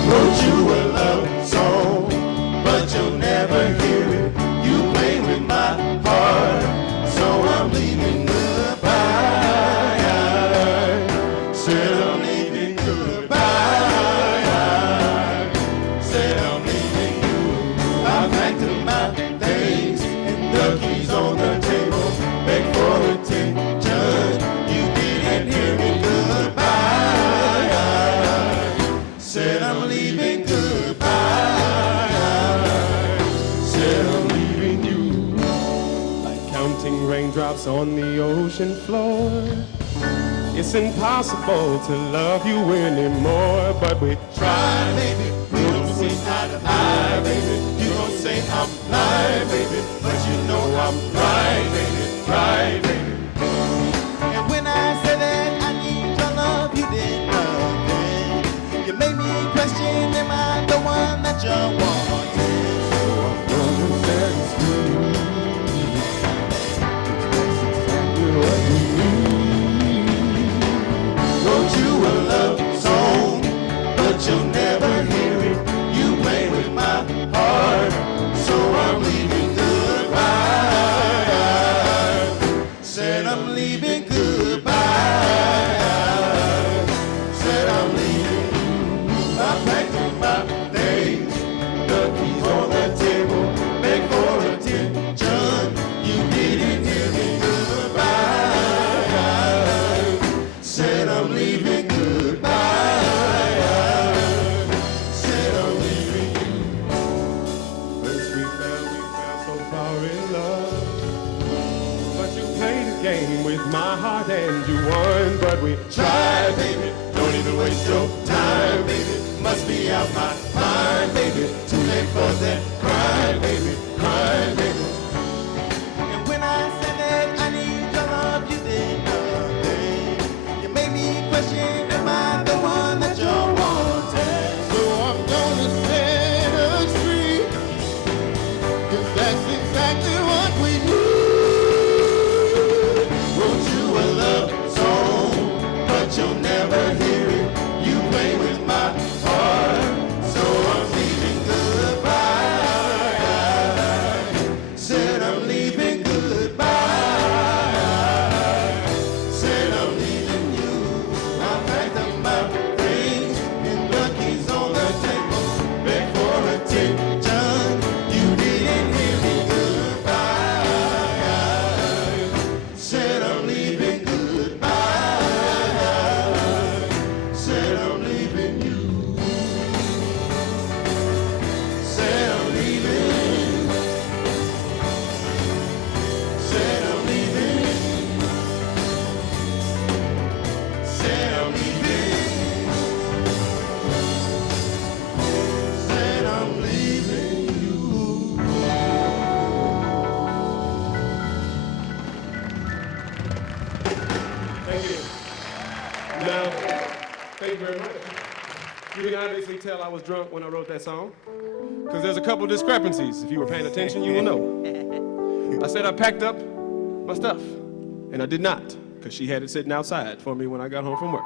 Wrote you a love song, but falling raindrops on the ocean floor. It's impossible to love you anymore, but we Try, baby, we don't see eye to eye, baby. You don't say I'm lying, baby, but you know I'm right, baby, right, baby. And when I said that I need your love, you did nothing. You made me question, am I the one that you're wanting? So I'm gonna set you free. Exactly what you need. Wrote you a love song, but you'll never hear it. You play with my heart, so I'm leaving goodbye. Said I'm leaving goodbye. Said I'm leaving. I packed up my things, the keys on the table, beg for attention. You didn't hear me goodbye. Said I'm leaving goodbye. Said I'm leaving you. First we fell so far in love. But you played a game with my heart and you won. But we Try, baby, don't even waste your time, baby. Must be out my mind, baby. Too late for that cry, baby, cry, baby. And when I said that I need your love, you did nothing. You made me question, am I the one that you're wanting? So I'm gonna set us free, 'cause that's exactly what we need. Wrote you a love song, but you'll never hear it. You play with my heart, so I'm leaving goodbye. Said I'm leaving goodbye. Said I'm leaving you. I packed up my things and the keys on the table. Beg for attention. You didn't hear me goodbye. Said I'm leaving goodbye. Said I'm leaving you. Said I'm leaving. Said I'm leaving. Said I'm leaving. Said I'm leaving you. thank you. Now, thank you very much. You can obviously tell I was drunk when I wrote that song, because there's a couple discrepancies. If you were paying attention, you will know. I said I packed up my stuff, and I did not, because she had it sitting outside for me when I got home from work.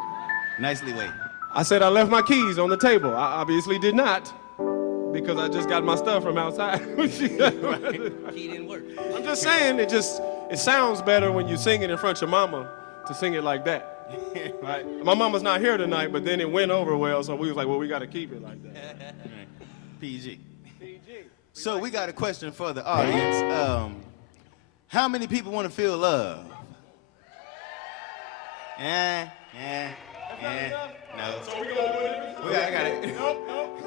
Nicely late. I said I left my keys on the table. I obviously did not, because I just got my stuff from outside. Key didn't work. I'm just saying, it sounds better when you sing it in front of your mama to sing it like that. Right? My mama's not here tonight, but then it went over well, so we was like, well, we got to keep it like that. PG. So we got a question for the audience. How many people want to feel love? No. So we gonna do it? I got it. Nope. We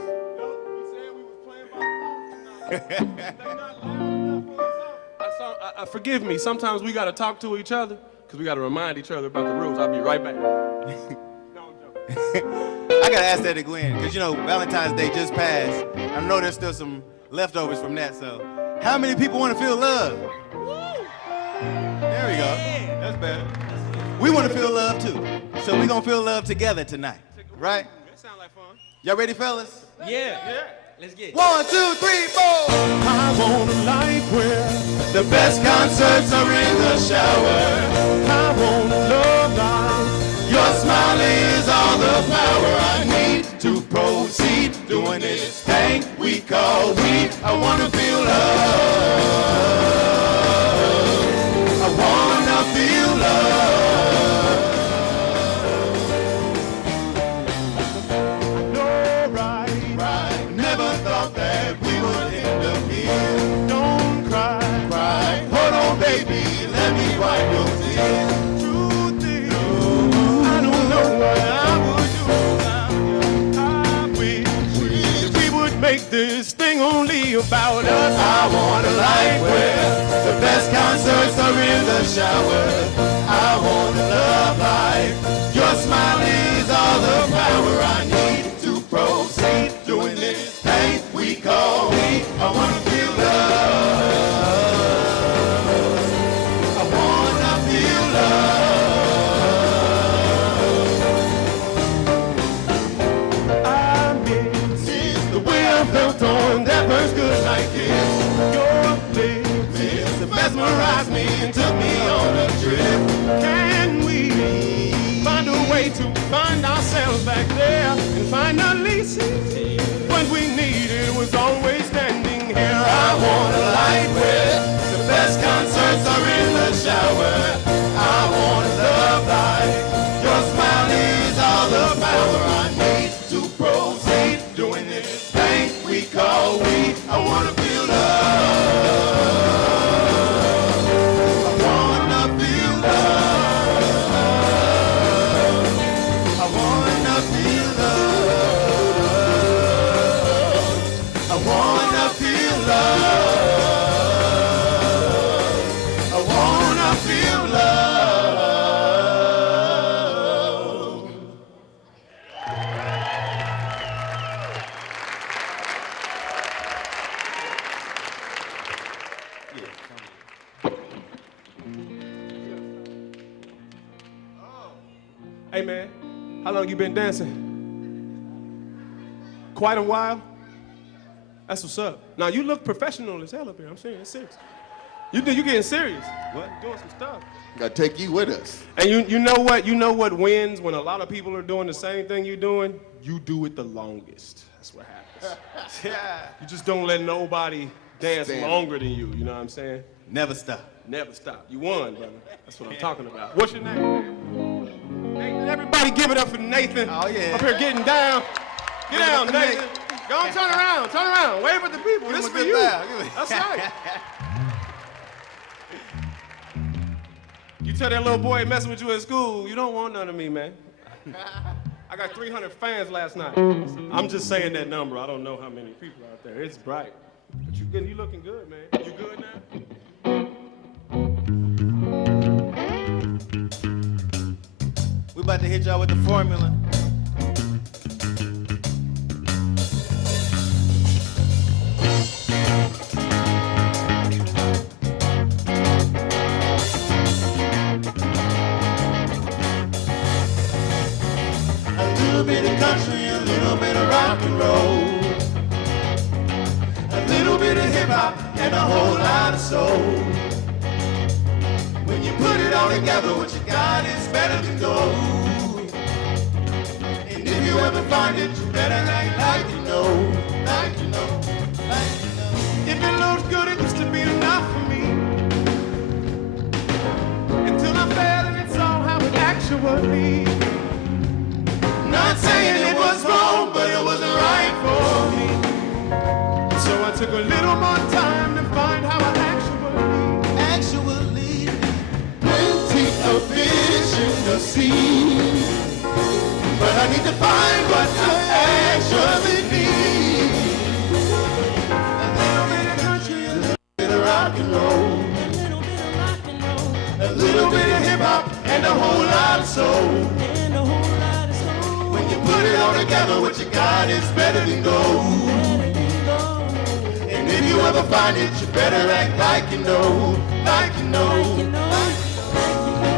said we was playing by the rules. Forgive me. Sometimes we got to talk to each other because we got to remind each other about the rules. I'll be right back. I gotta ask that to Gwen, because you know Valentine's Day just passed. I know there's still some leftovers from that, so how many people want to feel love? There we go. That's better. We want to feel love too. So we're gonna feel love together tonight. Right? That sounds like fun. Y'all ready, fellas? Yeah. Let's get it. 1, 2, 3, 4. I want a life where the best concerts are in the shower. I want a love life. Your smile is all the power I need to proceed doing this thing we call weed. I wanna feel love. I wanna feel love. I know, right. Never thought that we would end up here. Don't cry. Hold on, baby, let me wipe your tears. Truth is, I don't know what I would do without you. I wish we would make this thing only about us. I want a life where the best concerts are in the the shower. I want a love life. Your smile is all the power I need to proceed doing this thing we call me. I wanna feel love. I wanna feel love. I've been since the way I felt on that first good night kiss. Your lips mesmerized me and took me on a trip. Can we find a way to find ourselves back there and finally see what we needed was always standing here? I want a life where the best concerts are in the shower. I want a love life. Your smile is all the power I need to proceed doing this thing we call we. I want to feel love. I want to feel love. I want to feel love. I want to feel love. I want to feel love. Hey man, how long you been dancing? Quite a while? That's what's up. Now you look professional as hell up here. I'm serious, serious. You getting serious? What? You doing some stuff. Gotta take you with us. And you know what? You know what wins when a lot of people are doing the same thing you're doing? You do it the longest. That's what happens. Yeah. You just don't let nobody dance Stand. longer than you know what I'm saying? Never stop. Never stop. You won, brother. That's what I'm talking about. What's your name? Nathan, everybody give it up for Nathan. Oh, yeah. Up here getting down. Get Give it down, up for Nathan. Nathan. Go on, turn around, turn around. Wave at the people. Give This him for a good you. bow. Give it- That's right. You tell that little boy messing with you at school, you don't want none of me, man. I got 300 fans last night. I'm just saying that number. I don't know how many people out there. It's bright. But you looking good, man. You good now? We about to hit y'all with the formula. A little bit of country, a little bit of rock and roll, a little bit of hip hop, and a whole lot of soul. When you put it all together, what you got is better than gold. And if you ever find it, you better act like you know, like you know, like you know. If it looks good, it used to be enough for me. Until I fell and it's all how it actually. Not saying it was wrong, but it wasn't right for me. So I took a little more time to find how I Actually, plenty of fish in the sea, but I need to find what I actually need. A little bit of country, a little bit of rock and roll, a little bit of hip hop, and a whole lot of soul. When you put it all together, what you got is better than gold. And if you ever find it, you better act like you know, like you know, like you know.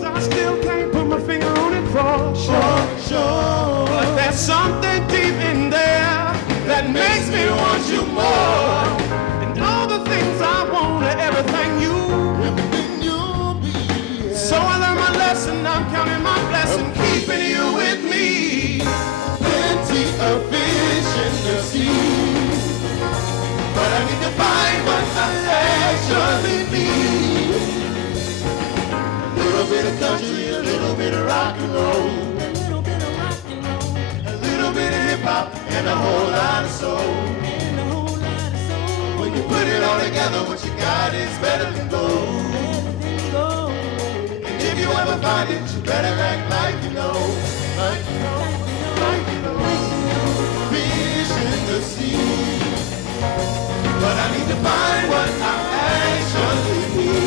So I still can't put my finger on it for sure. Sure. But there's something deep in there that makes me want you more. And all the things I want are everything you. Everything you'll be. So I learned my lesson, I'm counting my blessing, keeping you with me. Plenty of fish in the sea, but I need to find what I actually need. A little bit of country, a little bit of rock and roll, a little bit of hip hop, and a whole lot of soul. When you put all together, what you got is better than gold. And if you ever find it, you better act like you know. Like you know, like you know. Fish in the sea. But I need to find what I actually need.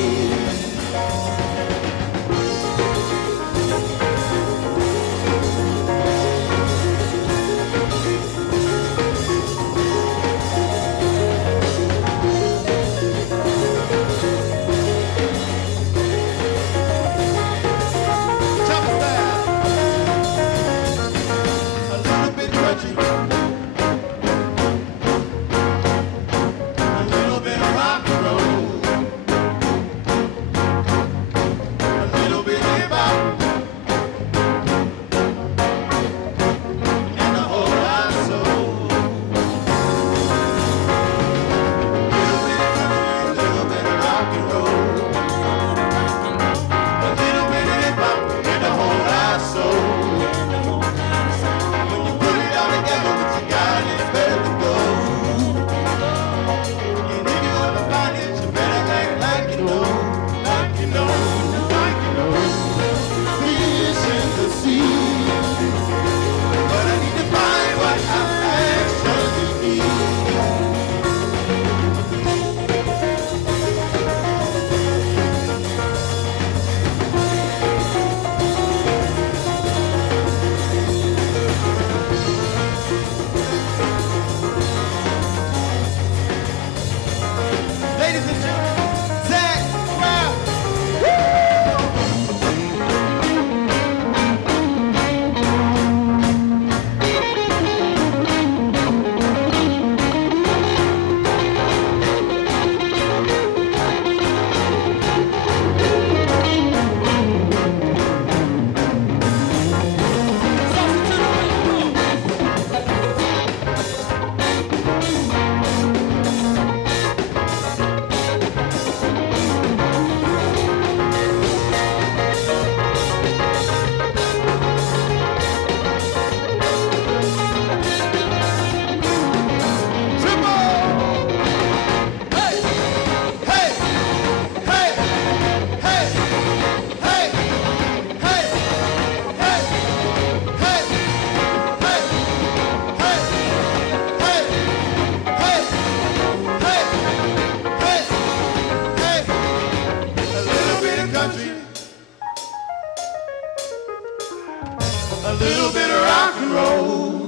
A little bit of rock and roll,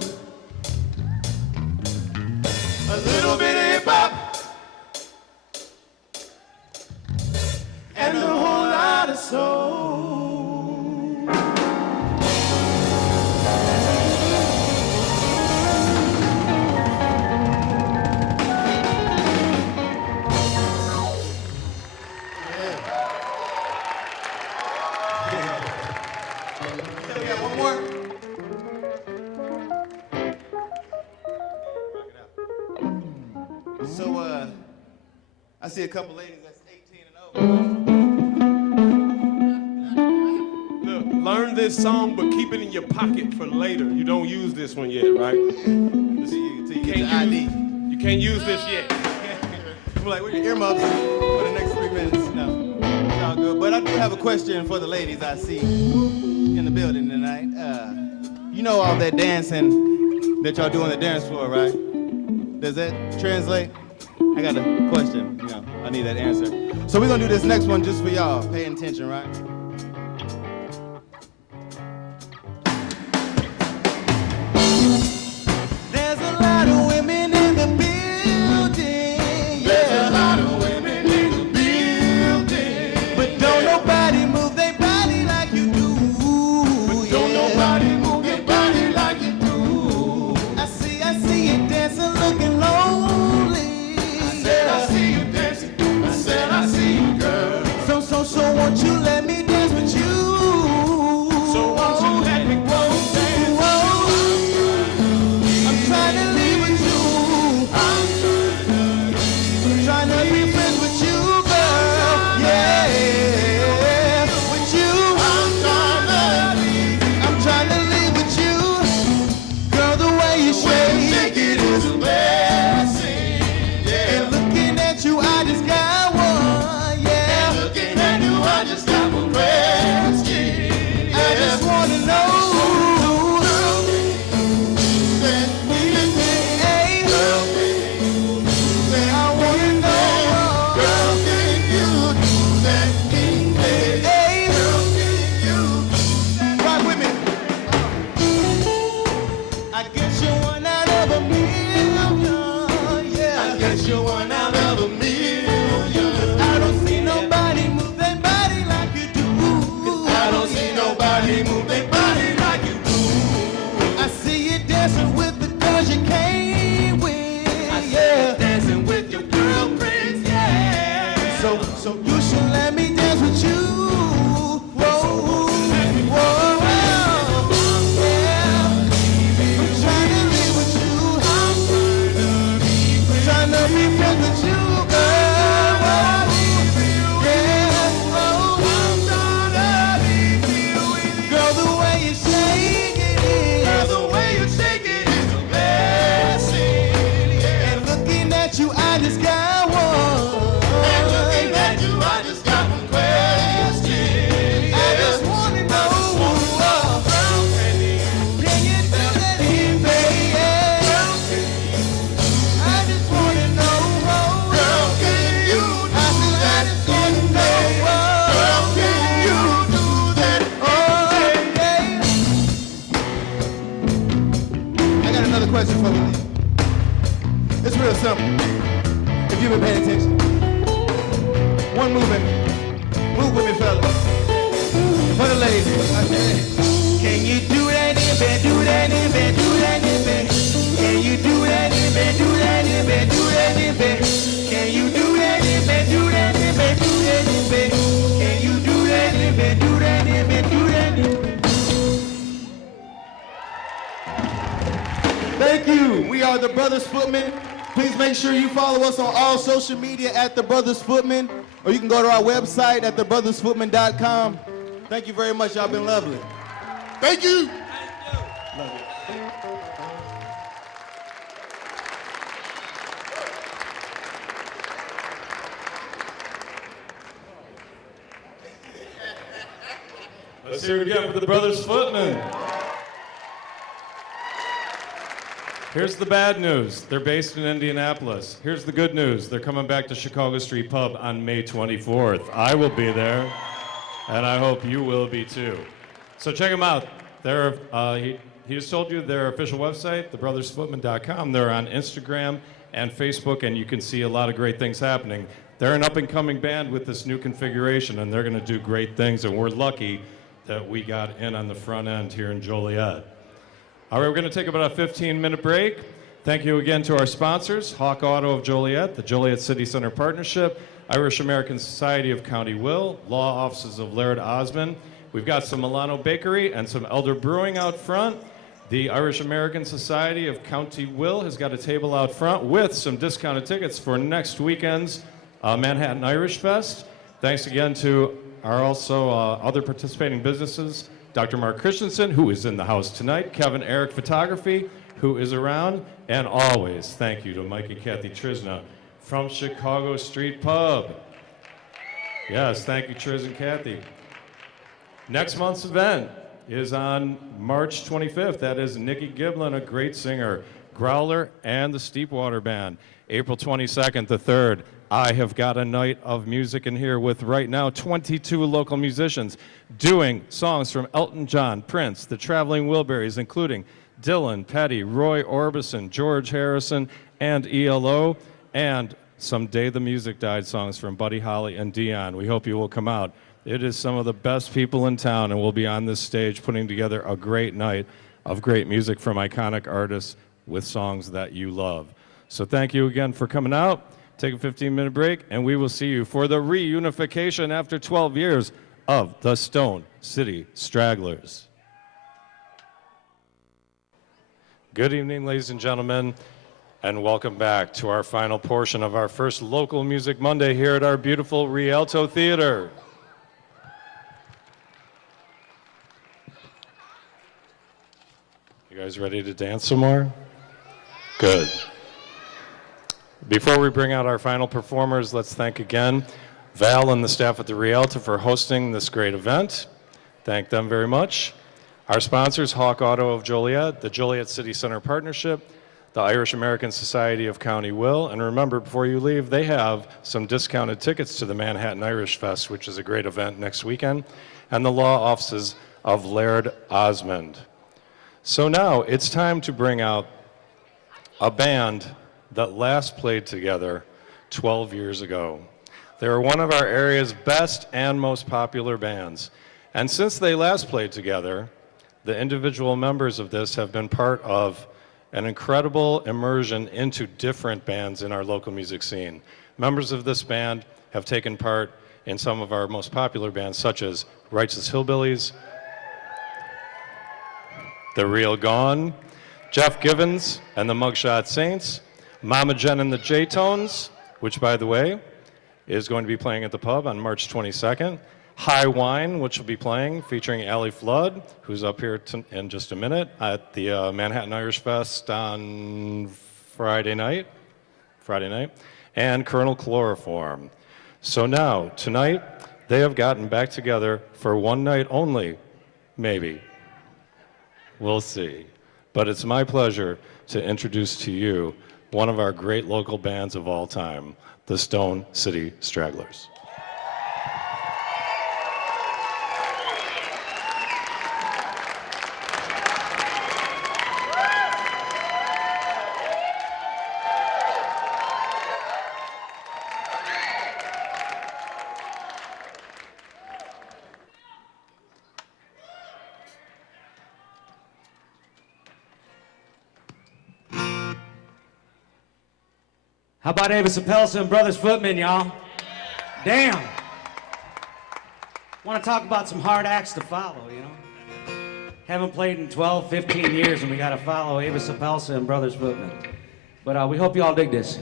a little bit of hip hop, and a whole lot of soul. Yeah, we got one more. So, I see a couple ladies that's 18 and over. Look, learn this song, but keep it in your pocket for later. You don't use this one yet, right? Till you get the ID. You can't use this yet. I'm like, where your earmuffs for the next 3 minutes? No, it's all good. But I do have a question for the ladies I see in the building tonight. You know all that dancing that y'all do on the dance floor, right? Does that translate? I got a question, you know, I need that answer. So we're gonna do this next one just for y'all. Pay attention, right? There's a lot of women in the building. Yeah. There's a lot of women in the building. But don't nobody move their body like you do. But don't nobody move their body like you do. I see you dancing, looking lonely. I see you dancing. I said I see you, girl. So won't you let me dance? I just got one. And looking at you, I just got one question. I just wanna know, can you do that here, baby? I just wanna know, girl, can you do that? Girl, can you do that? Oh, yeah. I got another question for you. It's real simple. If you've been paying attention. One movement. Move with me, fellas. For the ladies. Can you do that in bed? Do that in bed? Do that in bed? Can you do that in bed? Do that in bed? Do that in bed? Can you do that in bed? Do that in bed? Do that in bed? Can you do that in bed? Do that in bed? Do that in bed? Thank you. We are the Brothers Footmen. Please make sure you follow us on all social media at The Brothers Footmen, or you can go to our website at thebrothersfootmen.com. Thank you very much. Y'all been lovely. Thank you. Love you. Let's hear it again for the Brothers Footmen. Here's the bad news. They're based in Indianapolis. Here's the good news. They're coming back to Chicago Street Pub on May 24th. I will be there, and I hope you will be too. So check them out. He just told you their official website, thebrothersfootmen.com. They're on Instagram and Facebook, and you can see a lot of great things happening. They're an up-and-coming band with this new configuration, and they're going to do great things, and we're lucky that we got in on the front end here in Joliet. All right, we're going to take about a 15-minute break. Thank you again to our sponsors, Hawk Auto of Joliet, the Joliet City Center Partnership, Irish American Society of County Will, Law Offices of Laird Osmond. We've got some Milano Bakery and some Elder Brewing out front. The Irish American Society of County Will has got a table out front with some discounted tickets for next weekend's Manhattan Irish Fest. Thanks again to our also other participating businesses, Dr. Mark Christensen, who is in the house tonight, Kevin Eric Photography, who is around, and always thank you to Mike and Kathy Trisna from Chicago Street Pub. Yes, thank you, Triz and Kathy. Next month's event is on March 25th. That is Nikki Giblin, a great singer, Growler, and the Steepwater Band. April 22nd, the 3rd, I have got a night of music in here with right now 22 local musicians doing songs from Elton John, Prince, the Traveling Wilburys, including Dylan, Petty, Roy Orbison, George Harrison, and ELO, and some Day the Music Died songs from Buddy Holly and Dion. We hope you will come out. It is some of the best people in town, and we'll be on this stage putting together a great night of great music from iconic artists with songs that you love. So thank you again for coming out. Take a 15-minute break, and we will see you for the reunification after 12 years of the Stone City Stragglers. Good evening, ladies and gentlemen, and welcome back to our final portion of our first Local Music Monday here at our beautiful Rialto Theater. You guys ready to dance some more? Good. Before we bring out our final performers, let's thank again Val and the staff at the Rialto for hosting this great event. Thank them very much. Our sponsors, Hawk Auto of Joliet, the Joliet City Center Partnership, the Irish American Society of County Will, and remember, before you leave, they have some discounted tickets to the Manhattan Irish Fest, which is a great event next weekend, and the law offices of Laird Osmond. So now it's time to bring out a band that last played together 12 years ago. They were one of our area's best and most popular bands. And since they last played together, the individual members of this have been part of an incredible immersion into different bands in our local music scene. Members of this band have taken part in some of our most popular bands, such as Righteous Hillbillies, The Real Gone, Jeff Givens and the Mugshot Saints, Mama Jen and the J-Tones, which, by the way, is going to be playing at the pub on March 22nd. High Wine, which will be playing, featuring Allie Flood, who's up here in just a minute, at the Manhattan Irish Fest on Friday night. and Colonel Chloroform. So now, tonight, they have gotten back together for one night only, maybe. We'll see. But it's my pleasure to introduce to you one of our great local bands of all time, the Stone City Stragglers. How about Avis Appelsa and Brothers Footman, y'all? Damn. Want to talk about some hard acts to follow, you know? Haven't played in 12, 15 years, and we got to follow Avis Appelsa and Brothers Footman. But we hope you all dig this.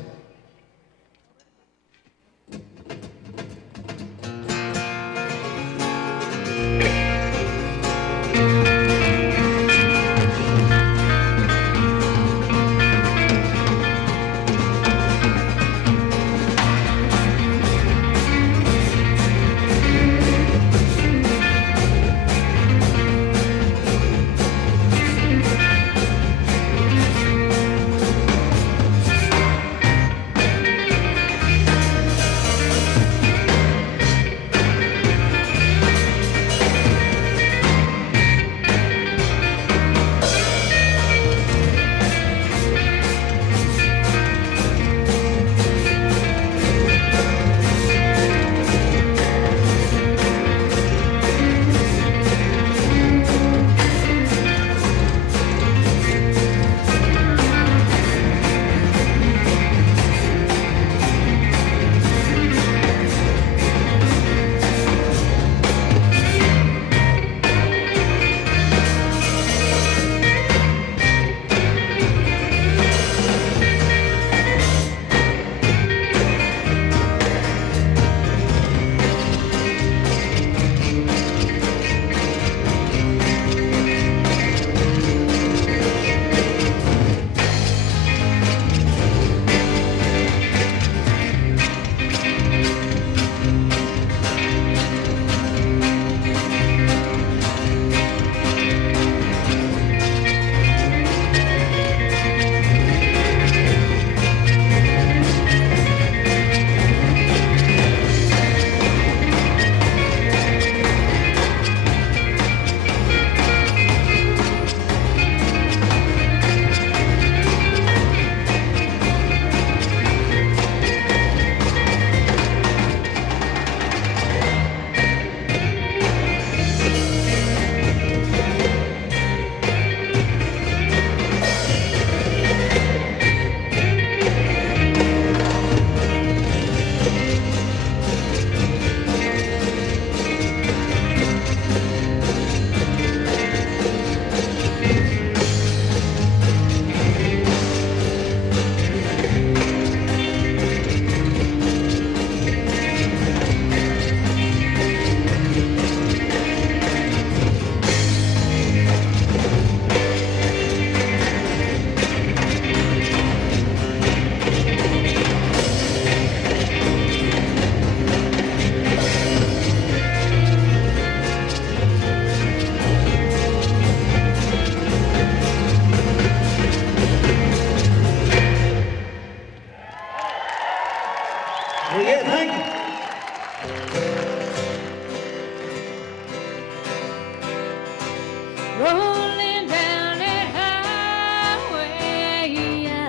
Rolling down that highway, I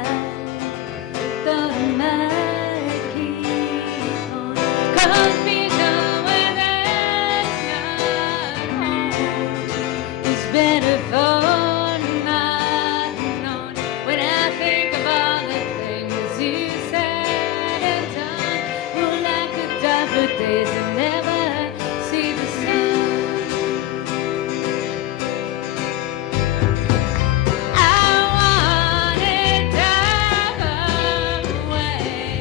thought I might keep on. 'Cause being somewhere that's not home is better for not known. When I think of all the things you said and done, well, I could die for days and never see the sun. I wanna dive away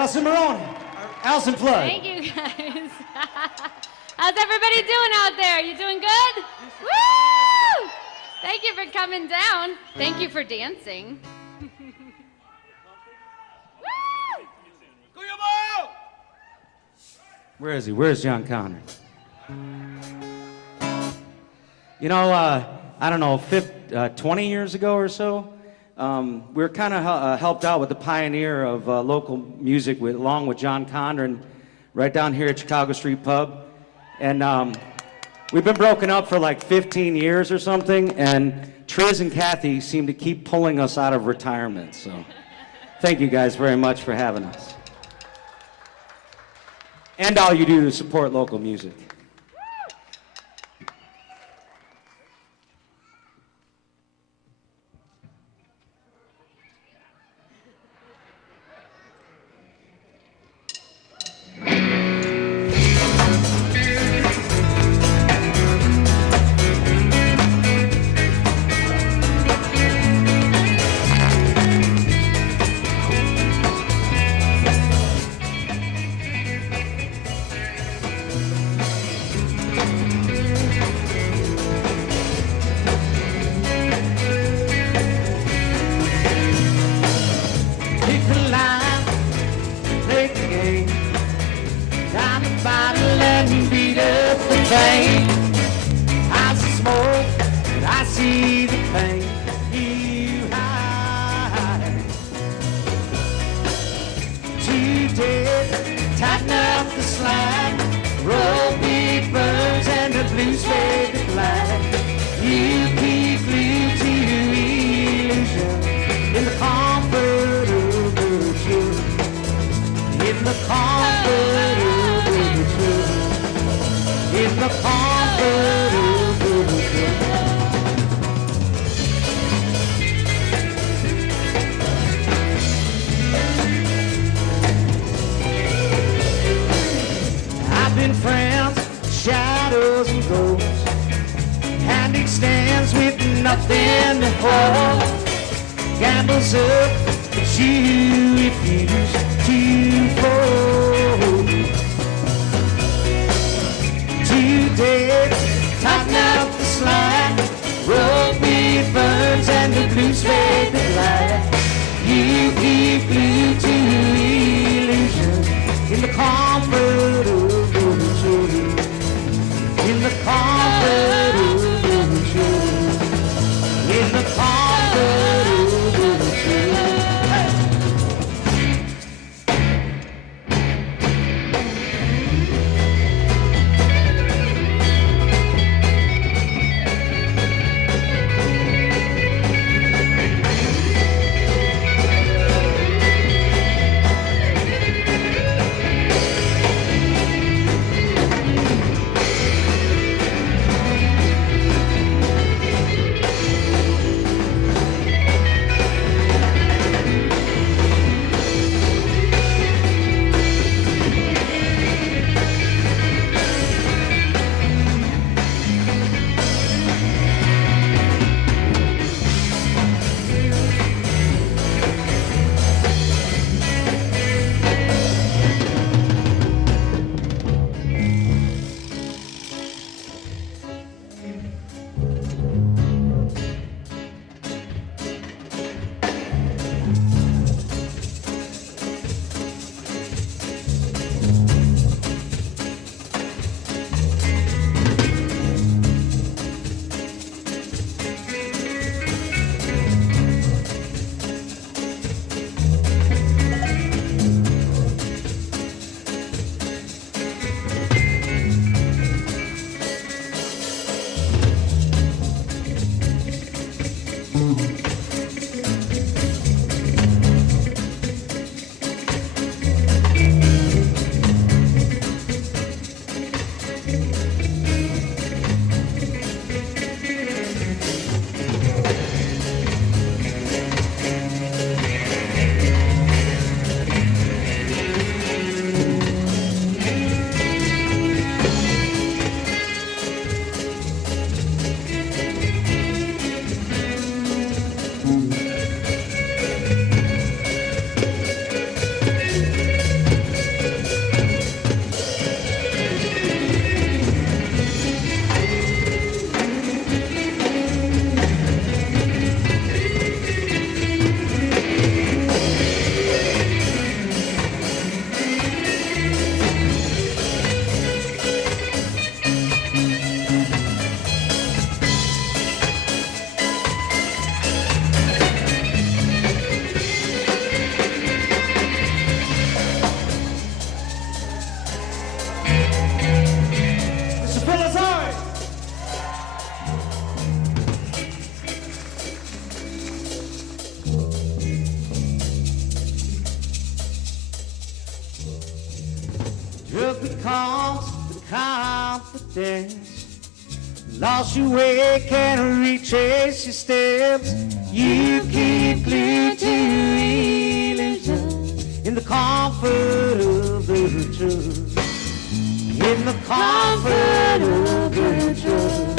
Allison Maroney, Allison Flood. Thank you, guys. How's everybody doing out there? You doing good? Woo! Thank you for coming down. Thank you for dancing. Where is he? Where's John Connor? You know, I don't know, 20 years ago or so, we were kind of helped out with the pioneer of local music along with John Condren right down here at Chicago Street Pub. And we've been broken up for like 15 years or something, and Triz and Kathy seem to keep pulling us out of retirement. So thank you guys very much for having us. And all you do to support local music. constant confidence. Lost your way, can't retrace your steps. You keep glued to illusion in the comfort of the truth. In the comfort of the truth.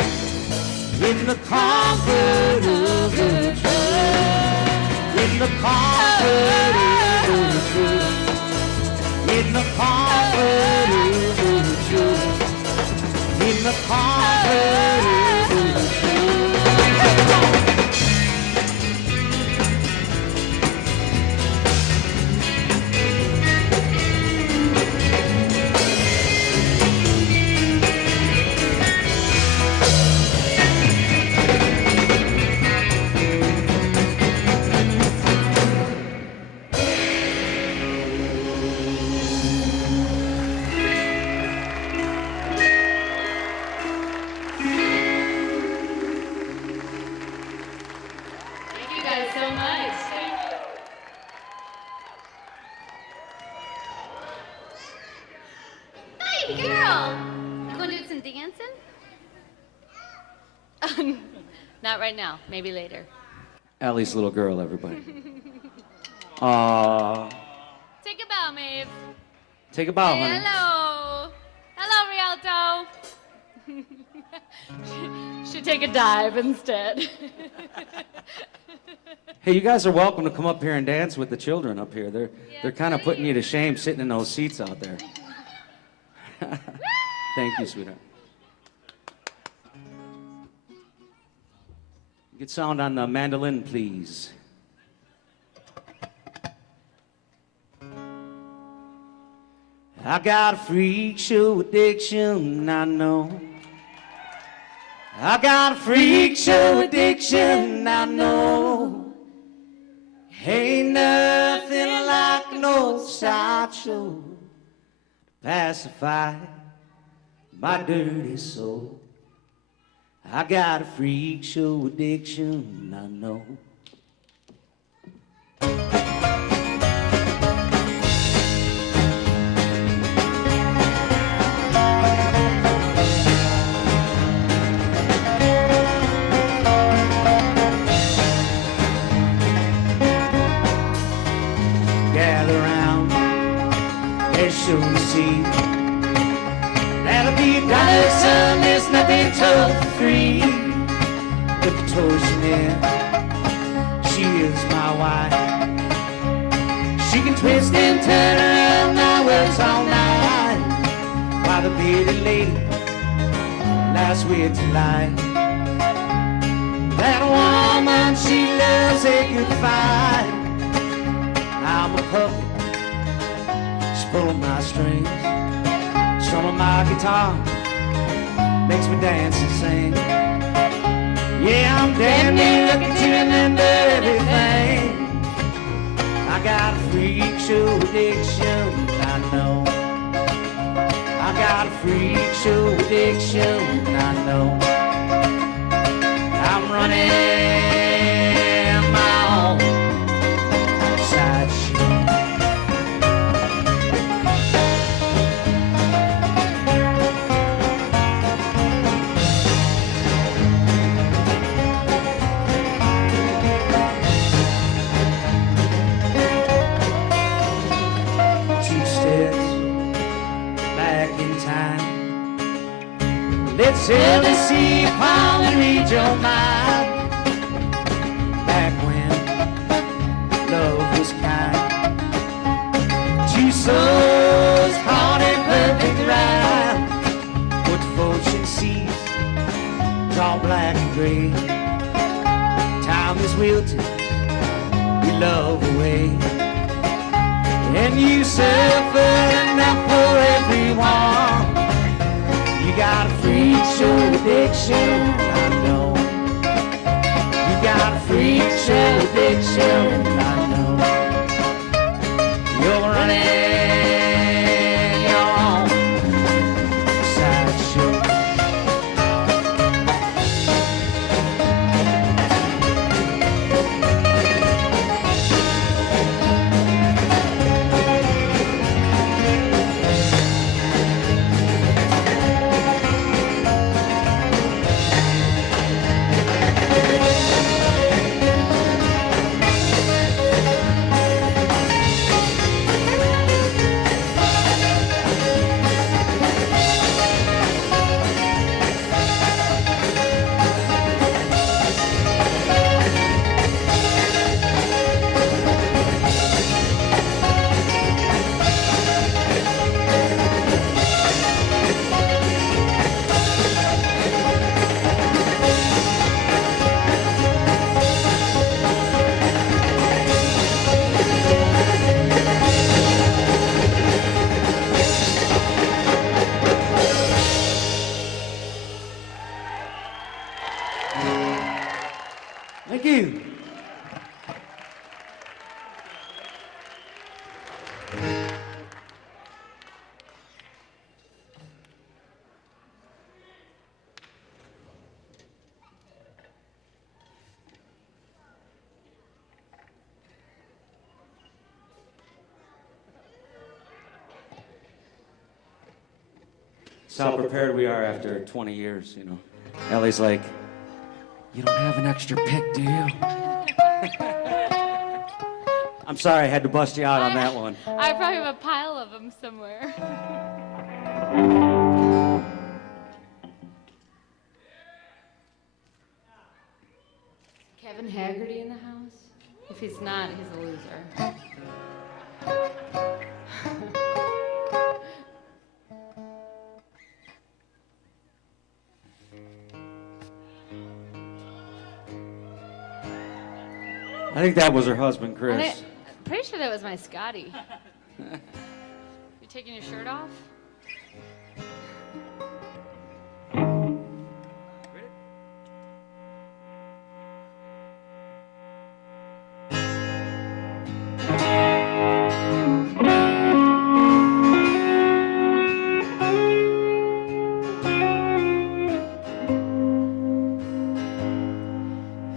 In the comfort of the truth. In the comfort of the truth. In the comfort of the truth. In the comfort of the truth. Thank you guys so much. Hey, girl! You gonna do some dancing? Not right now. Maybe later. Allie's little girl, everybody. Aww. Take a bow, Maeve. Take a bow, Say honey. hello. Hello, Rialto. Should take a dive instead. Hey, you guys are welcome to come up here and dance with the children up here. They're kind of putting you to shame sitting in those seats out there. Thank you, sweetheart. Get sound on the mandolin, please. I got a freak show addiction, I know. I got a freak show addiction, I know. Ain't nothing like an old sideshow to pacify my dirty soul. I got a freak show addiction, I know. Gather round, let's show the sea. That'll be a dollar, son, there's nothing told for free. Look at Torsionette, she is my wife. She can twist and turn around my words all night. While the pretty lady lies with light. That woman, she loves a good fight. I'm a puppet, she's pulling my strings, strumming my guitar, makes me dance and sing. Yeah, I'm damn near looking to remember everything. I got a freak show addiction, I know. I got a freak show addiction, I know. I'm running my own sideshow. Two steps back in time. Let's sail the sea upon and read your mind. Back when love was kind. Two souls caught in perfect rhyme. What the fortune sees is all black and gray. Time is wilted, we love away. And you suffer enough for everyone. You got a freak show addiction, I know. You got a freak show addiction, I know. You're running your own sideshow. That's how prepared we are after 20 years, you know. Ellie's like, you don't have an extra pick, do you? I'm sorry, I had to bust you out on that one. I probably have a pile of them somewhere. Kevin Haggerty in the house? If he's not, he's a loser. I think that was her husband, Chris. Pretty sure that was my Scotty. You taking your shirt off?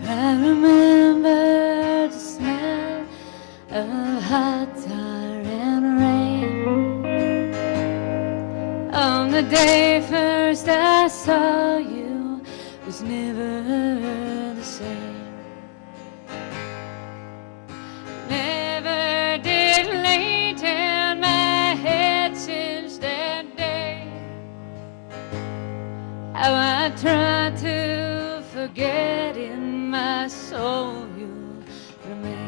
I remember the smell of hot tar and rain. On the day first I saw you, was never the same. Never did lay down my head since that day. How I tried to forget, in my soul you remain.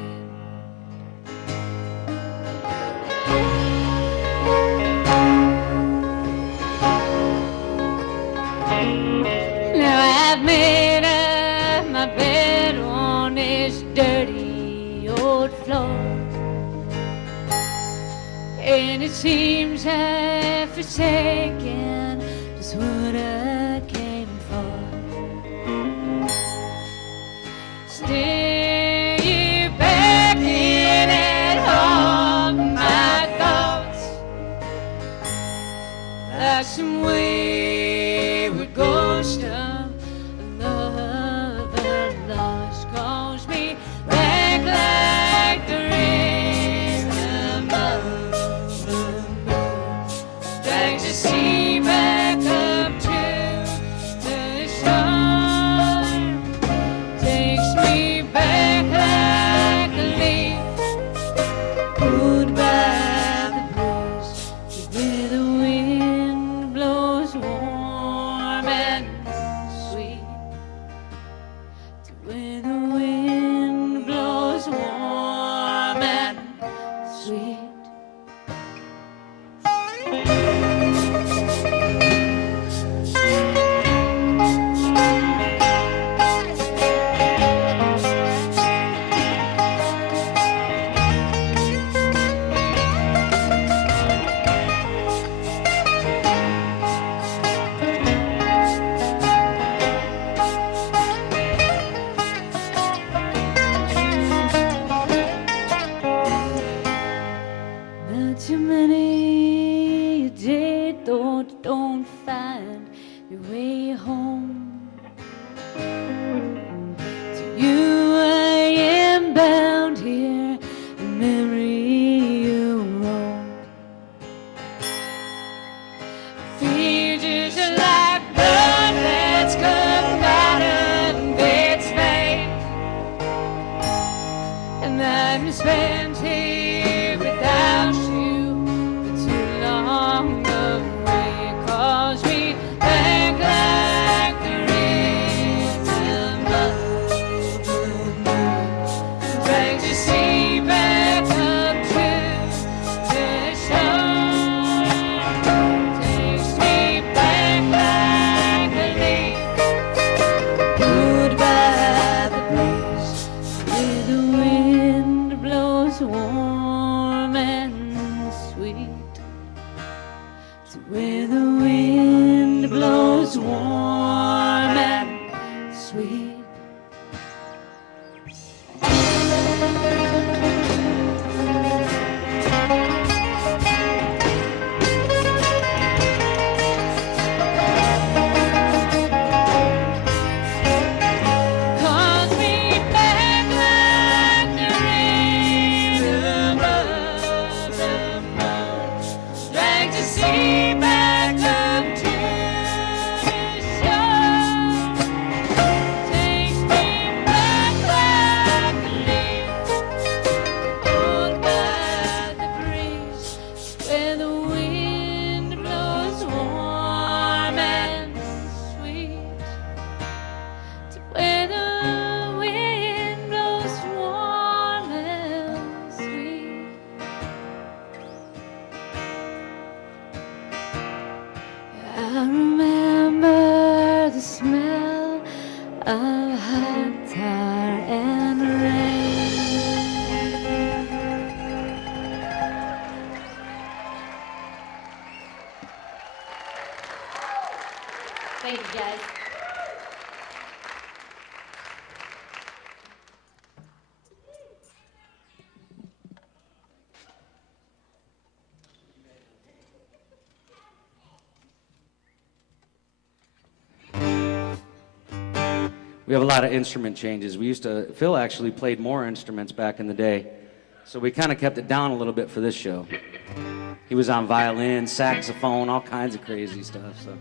Now I've made up my bed on this dirty old floor, and it seems I've forsaken just what I came for. Stay back in at home, my thoughts, like some wayward ghost of love and lost, calls me back like the rhythm of the moon, drags the sea back up to the shore, takes me back like a leaf, goodbye the breeze, to where the wind blows warm and sweet, to where the wind blows warm and sweet. Not too many a day, though, don't find your way home. To you I am bound here, in memory you roam. Feel just like blood that's come out of its veins, and I'm spent here without you for too long. The rain calls me back like the rhythm of the moon, drags the sea back up to the shore, takes me back like a leaf, goodbye the breeze, where the wind blows warm and sweet, to where the wind blows warm and sweet. Thank you, guys. We have a lot of instrument changes. Phil actually played more instruments back in the day, so we kind of kept it down a little bit for this show. He was on violin, saxophone, all kinds of crazy stuff. So.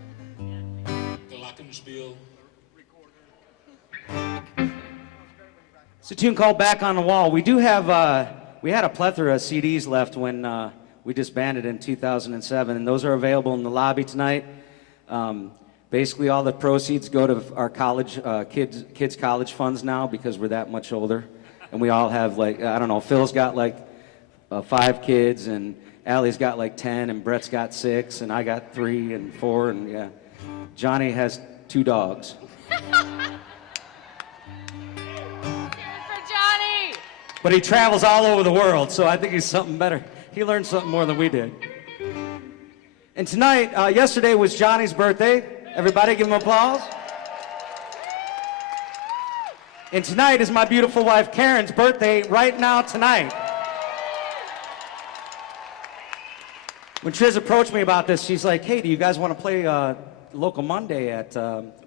It's a tune called Back on the Wall. We do have, we had a plethora of CDs left when we disbanded in 2007, and those are available in the lobby tonight. Basically, all the proceeds go to our college, kids' college funds now because we're that much older. And we all have, like, I don't know, Phil's got like 5 kids, and Allie's got like 10, and Brett's got 6, and I got 3 and 4, and yeah. Johnny has 2 dogs. For Johnny! But he travels all over the world, so I think he's something better. He learned something more than we did. And tonight, yesterday was Johnny's birthday. Everybody give him applause. And tonight is my beautiful wife Karen's birthday right now tonight. When Triz approached me about this, she's like, hey, do you guys want to play Local Monday at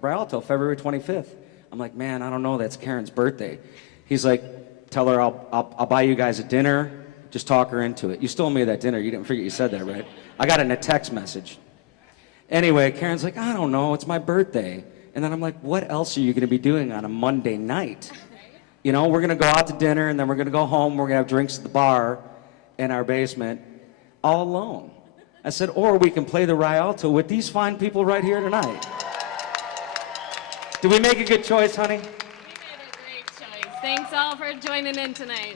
Rialto, February 25th? I'm like, man, I don't know, that's Karen's birthday. He's like, tell her I'll buy you guys a dinner, just talk her into it. You stole me that dinner, you didn't forget you said that, right? I got it in a text message. Anyway, Karen's like, I don't know, it's my birthday. And then I'm like, what else are you going to be doing on a Monday night? You know, we're going to go out to dinner, and then we're going to go home, we're going to have drinks at the bar in our basement, all alone. I said, or we can play the Rialto with these fine people right here tonight. Did we make a good choice, honey? We made a great choice. Thanks all for joining in tonight.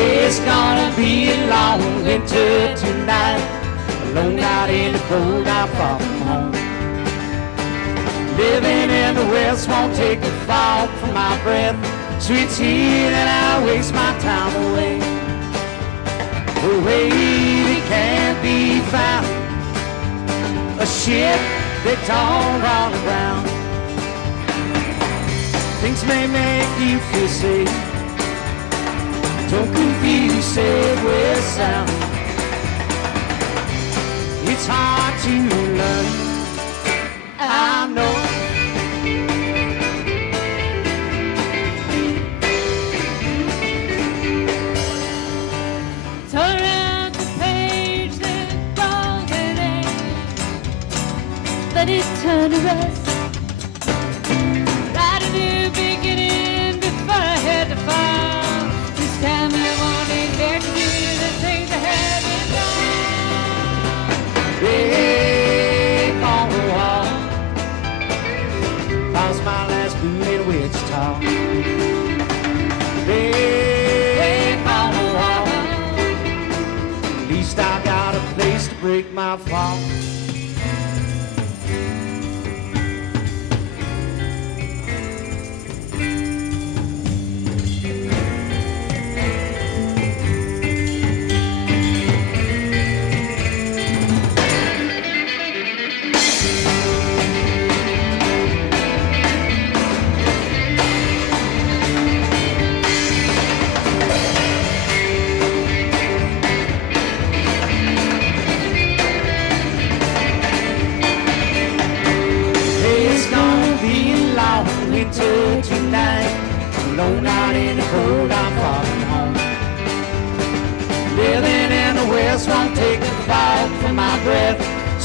It's gonna be a long winter tonight, alone out in the cold, not far from home. Living in the West won't take the fog from my breath. Sweet tea that I waste my time away. The way that can't be found, a ship that don't run around. Things may make you feel safe. Don't confuse said with sound. It's hard to learn, I know. Turn around the page that wrong and let it turn to rest. Write a new beginning before I had to fall. Time I wanted back to do the things I haven't done. Back on the wall, lost my last boot in Wichita. Back on the wall, at least I got a place to break my fall.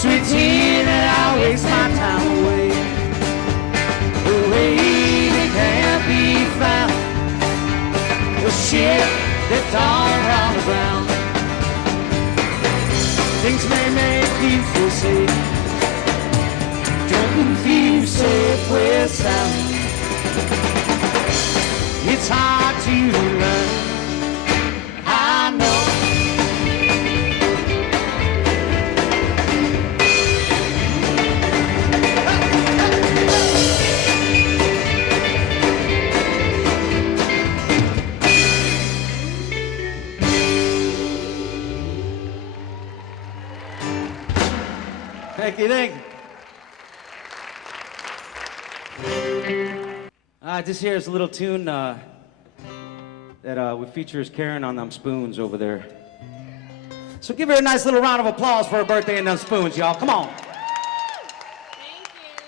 Sweet tea that I waste my time away. Away that can't be found. The ship that don't run aground. Things may make you feel safe. Don't confuse safe with sound. It's hard to learn. I know. Thank you, thank you. This here is a little tune that features Karen on them spoons over there. So give her a nice little round of applause for her birthday and them spoons, y'all. Come on. Thank you.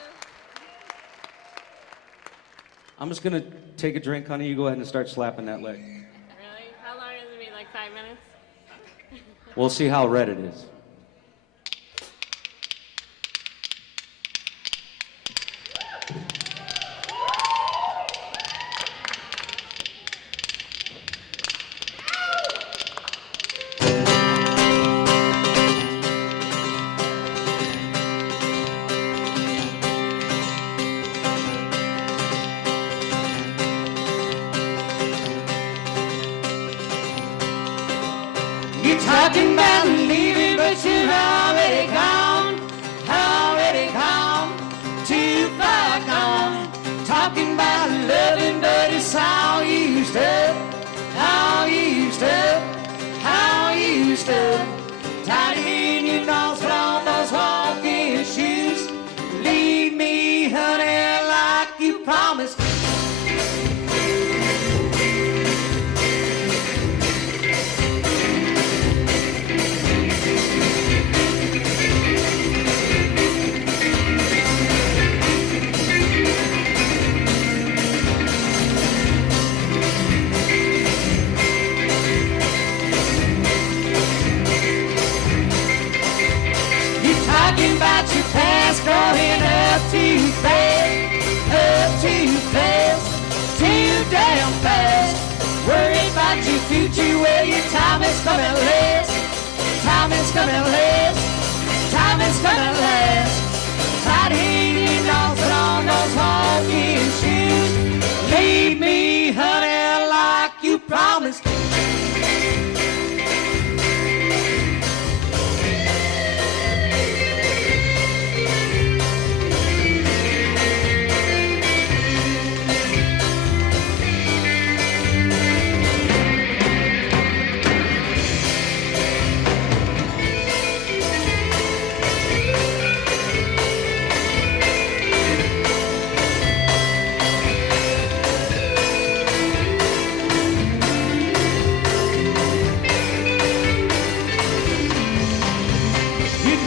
I'm just gonna take a drink, honey. You go ahead and start slapping that leg. Really? How long is it be? Like 5 minutes? We'll see how red it is. You're talking about leaving, but you're already gone. Already gone. Too far gone. Talking about loving, but it's all used up. All used up. All used up. Tied in your nose, put on those walking shoes. Leave me, honey, like you promised. Talking about your past, growing up too fast, too damn fast. Worried about your future, well, your time is coming last. Time is coming last. Time is coming last. Tied in your nose, put on those walking shoes. Leave me, honey, like you promised.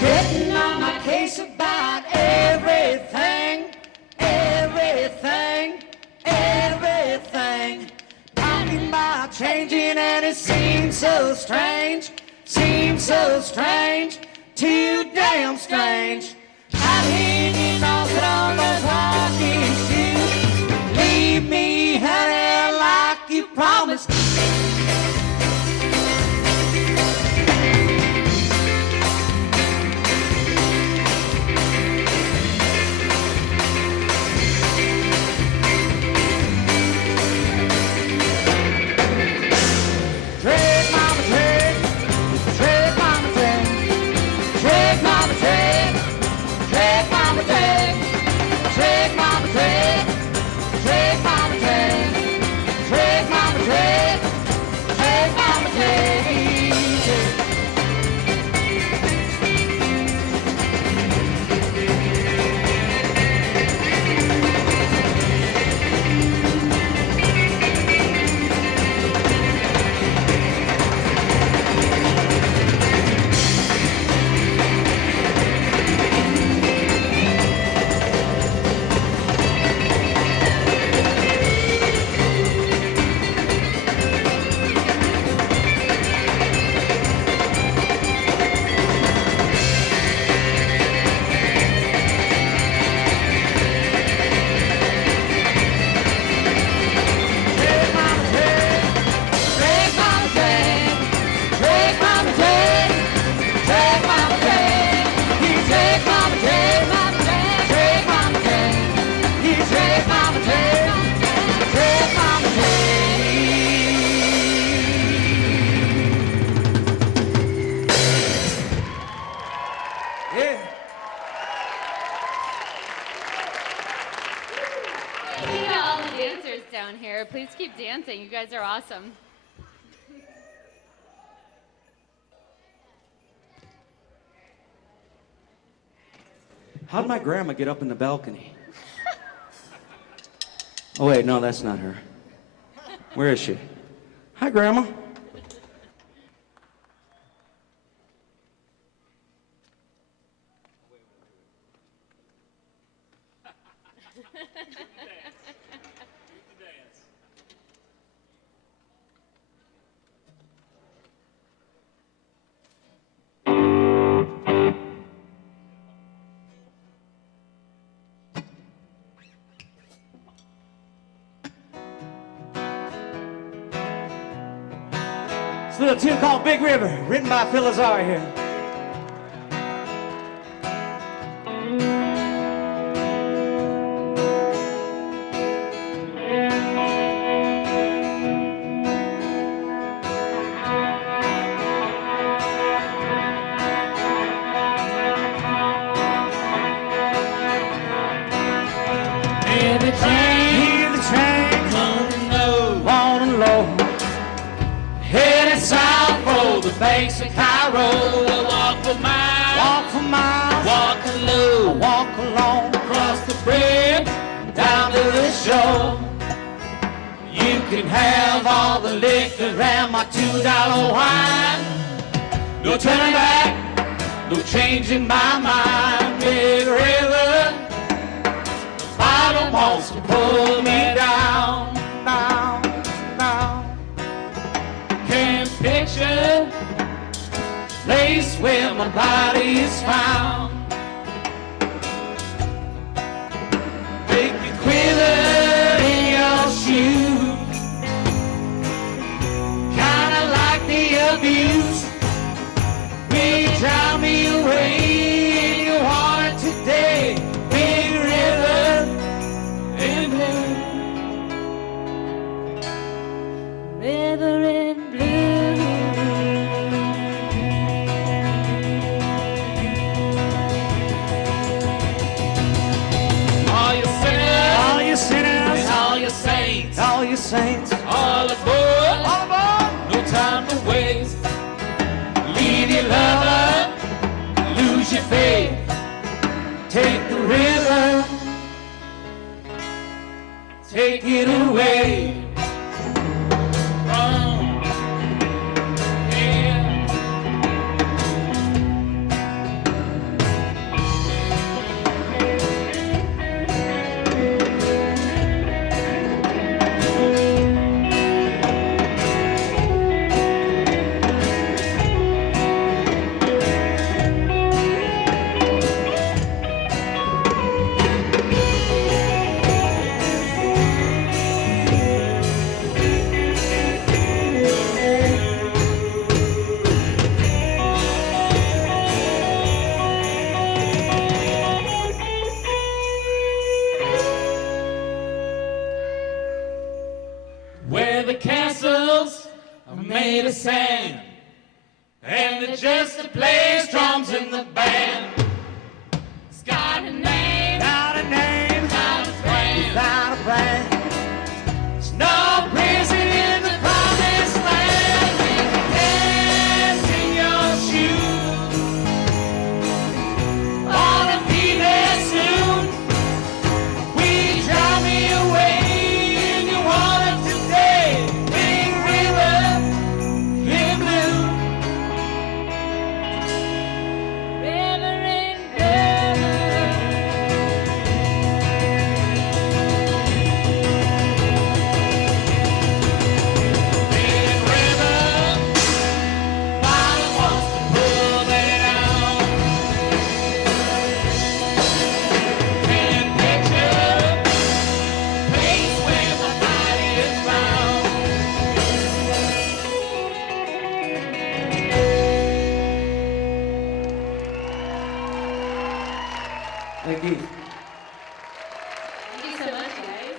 Getting on my case about everything, everything, everything. Talking about changing and it seems so strange, too damn strange. Out hanging off it on those walking shoes. Leave me, honey, like you promised. amazing. You guys are awesome. How'd my grandma get up in the balcony? Oh, wait, no, that's not her. Where is she? Hi, Grandma. It's a little tune called Big River, written by Phil Azar here. Hear the train, wanna low, headed south for the banks of Cairo. We'll walk for miles, walk alone, across the bridge, down to the shore. You can have all the liquor and my $2 wine. No turning back, no changing my mind. Big River, bottom wants to pull me down, down, down. Can't picture place where my body is found. Make me quiver in your shoes, kinda like the abuse. Will you drown me away in your heart today? Big River in blue, River in blue. All you sinners, and all your saints, all aboard, no time to waste. leave your lover, lose your faith, take the river, take it away. From here. Where the castles are made of sand, and they're just a place, drums in the band. It's got a name, without a plan, without a plan. There's no prison in the promised land. We can dance in your shoes. Wanna be there soon. We drown me away in your water today. Big River in blue. River in blue. Big River, bottom wants to pull me down. Can't picture place where my body is found. Thank you. Thank you so much, guys.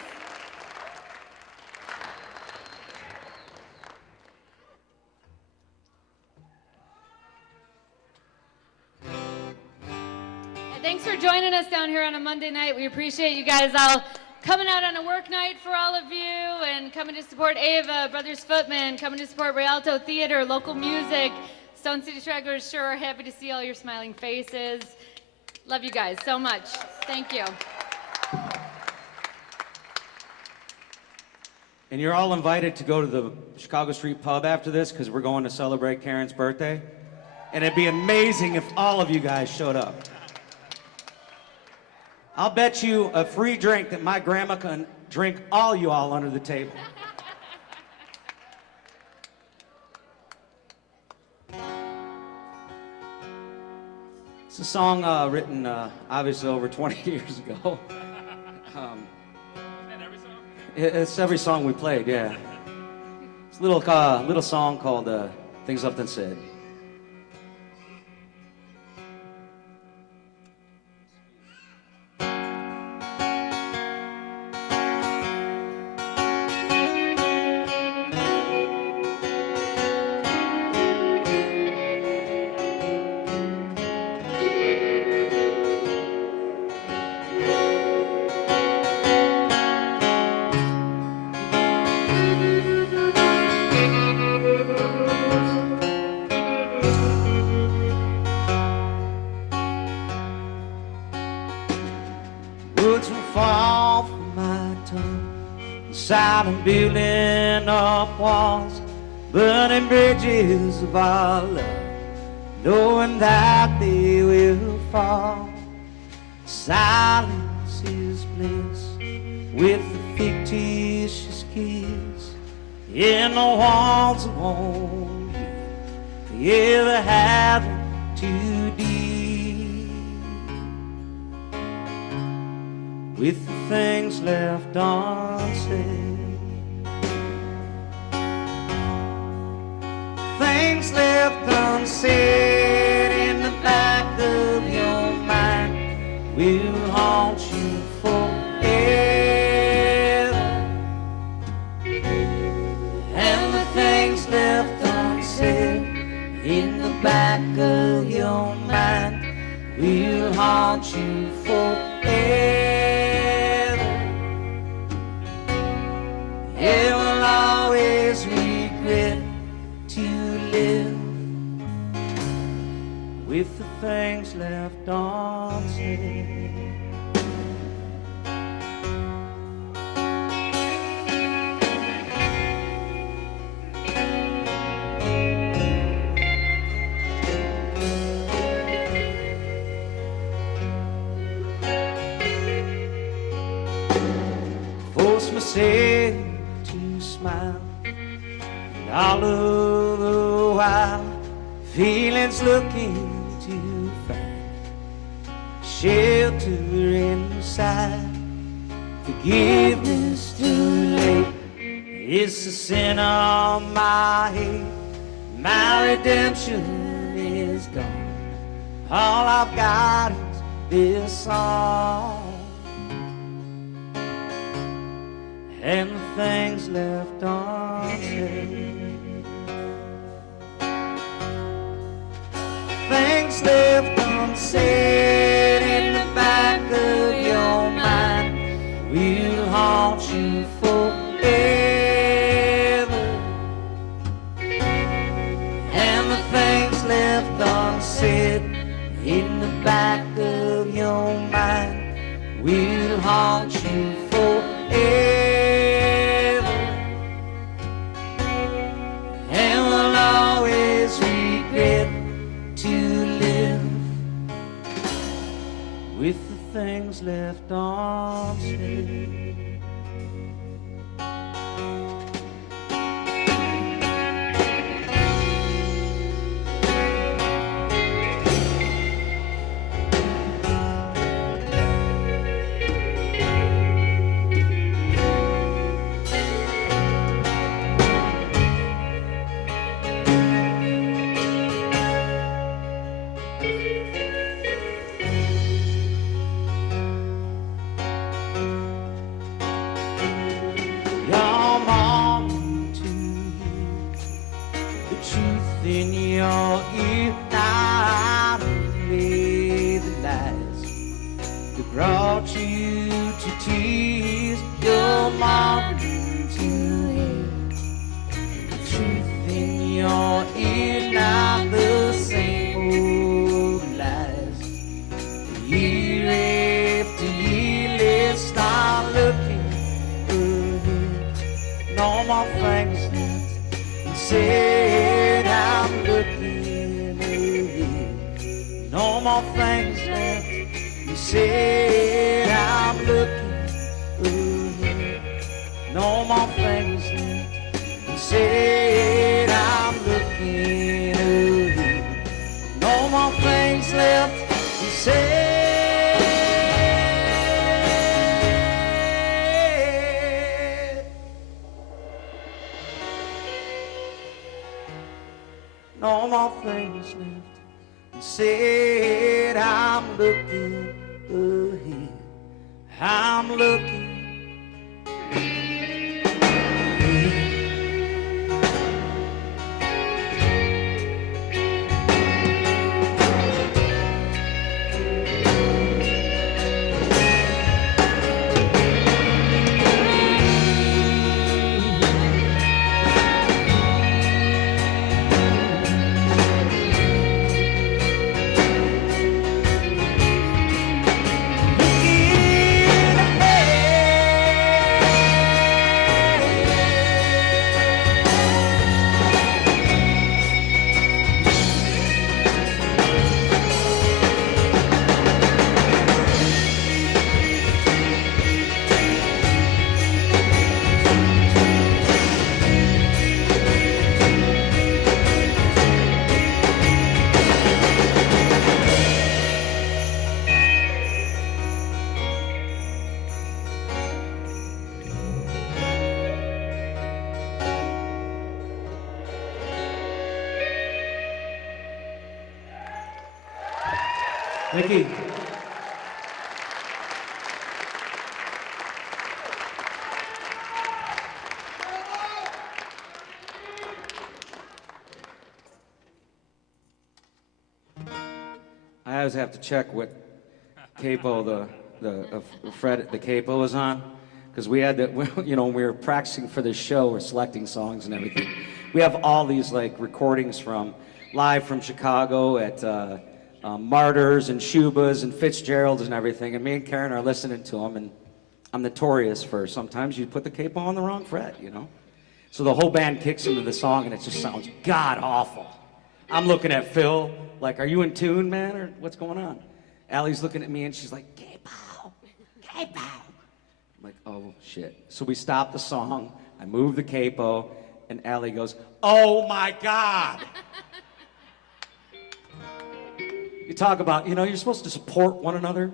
And thanks for joining us down here on a Monday night. We appreciate you guys all coming out on a work night for all of you. and coming to support Ava, Brothers Footman, coming to support Rialto Theater, local music. Stone City Stragglers sure are happy to see all your smiling faces. Love you guys so much. Thank you. And you're all invited to go to the Chicago Street Pub after this because we're going to celebrate Karen's birthday. And it'd be amazing if all of you guys showed up. I'll bet you a free drink that my grandma can drink all you all under the table. It's a song written obviously over 20 years ago. It's every song we played, yeah. It's a little song called Things Left Unsaid. Words will fall from my tongue, silent building up walls, burning bridges of our love, knowing that they will fall. Silence is bliss with a fictitious kiss in the walls that won't hear the having too deep. With the things left unsaid, things left unsaid in the back of your mind will haunt you forever. And the things left unsaid in the back of your mind will haunt you forever. You will always regret to live with the things left unsaid. Force myself to smile, and all of the while, feelings looking to find shelter inside. Forgiveness too late, it's the sin on my head. My redemption is gone. All I've got is this song and the things left unsaid. Things left unsaid in the back of your mind will haunt you forever. And the things left unsaid in the back of your mind will haunt you forever. And will always regret to live with the things left unsaid. Your mom to hear the truth in your ear, not only the lies that brought you to tears. Your mom to said I'm looking ahead. No more things left. You said I'm looking ahead. No more things left. You said I'm looking ahead. No more things left. You said. No more things left. You said I'm looking ahead. I'm looking. Mickey. I always have to check what capo the fret the capo is on, because we had that. You know, when we were practicing for this show, we're selecting songs and everything. We have all these like recordings from live from Chicago at Martyrs and Schubas and Fitzgerald's and everything, and me and Karen are listening to them, and I'm notorious for sometimes you put the capo on the wrong fret, you know? So the whole band kicks into the song, and it just sounds god-awful. I'm looking at Phil, like, are you in tune, man, or what's going on? Allie's looking at me, and she's like, capo, capo. I'm like, oh, shit. So we stop the song, I move the capo, and Allie goes, oh, my God. You talk about, you know, you're supposed to support one another,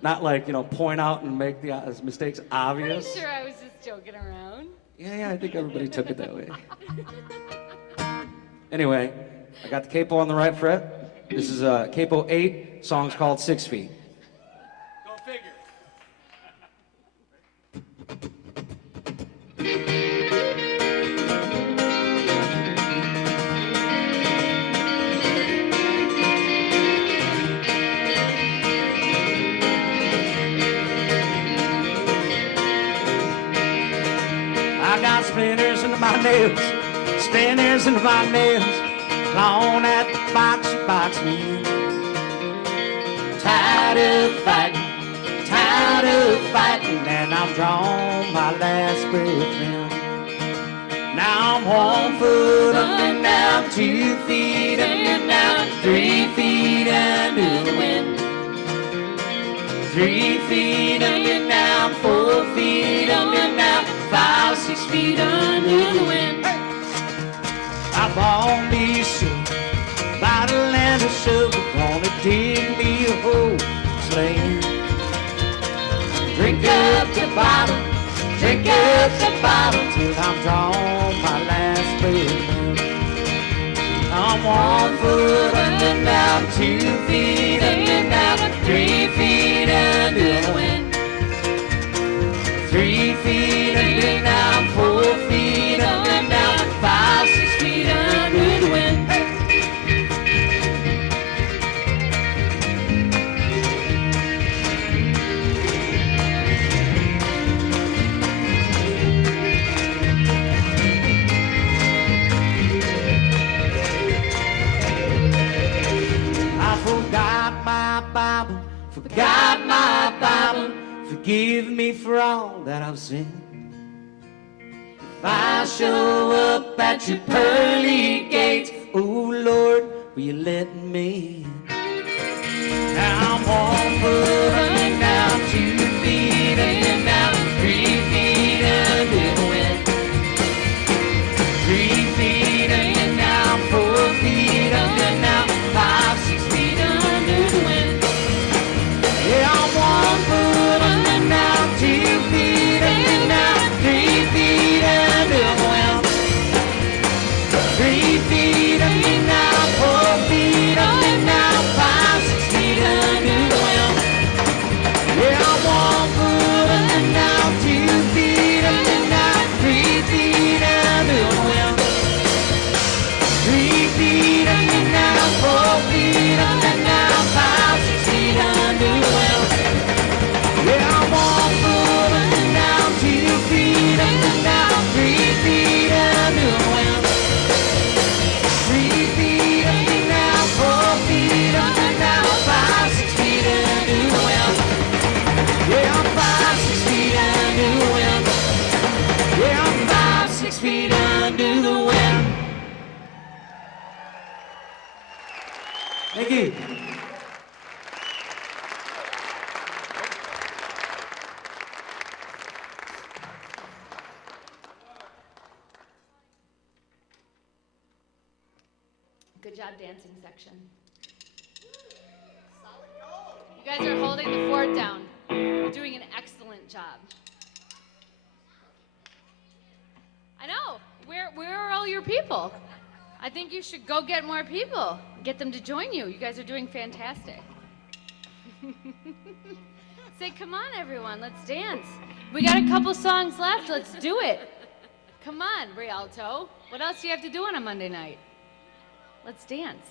not like, you know, point out and make the mistakes obvious. Pretty sure I was just joking around. Yeah, I think everybody took it that way. Anyway, I got the capo on the right fret. This is capo 8, song's called 6 Feet. Go figure. I got splinters into my nails, splinters into my nails, clawing at the box you box me in. Tired of fighting, and I'm drawing my last breath in. Now I'm 1 foot under, now I'm 2 feet under, now I'm 3 feet under the wind. 3 feet under, now I'm 4 feet under, now 5, 6 feet under the wind. I bought me a suit by the land of sugar, gonna dig me a hole, slave. Drink up the bottle, drink up the bottle till I'm drawn my last breath. I'm 1 foot under, now I'm 2 feet under, now I'm 3 feet under the wind. 3 feet under, now I'm 4 feet under, now I'm 5, 6 feet under the wind. Forgot my Bible, forgive me for all that I've sinned. if I show up at your pearly gates. Oh Lord, will you let me in? Now I'm 1 foot under, now 2 feet under, now 3 feet under the wind. 3 feet under, now 4 feet under, now 5, 6 feet under the wind. Yeah, I'm 1 foot under, now 2 feet under, now 3 feet under the wind. 3 feet under, now 4 feet under, now 5, 6 feet under the wind. Yeah, I'm 1 foot under, now 2 feet under, now 3 feet under the wind. 3 feet under, now 4 feet under, now 5, 6 feet under the wind. Yeah, I'm 1 foot under, now 2 feet under, now 3 feet under the wind. 3 feet under, now 4 feet under, now 5, 6 feet under the wind. Yeah, I'm 5, 6 feet under the wind. Yeah, I'm 5, 6 feet under the wind. Thank you. Good job, dancing section. You guys are holding the fort down. You're doing an excellent job. I know. Where are all your people? I think you should go get more people. Get them to join you. You guys are doing fantastic. Say, come on, everyone. Let's dance. We got a couple songs left. Let's do it. Come on, Rialto. What else do you have to do on a Monday night? Let's dance.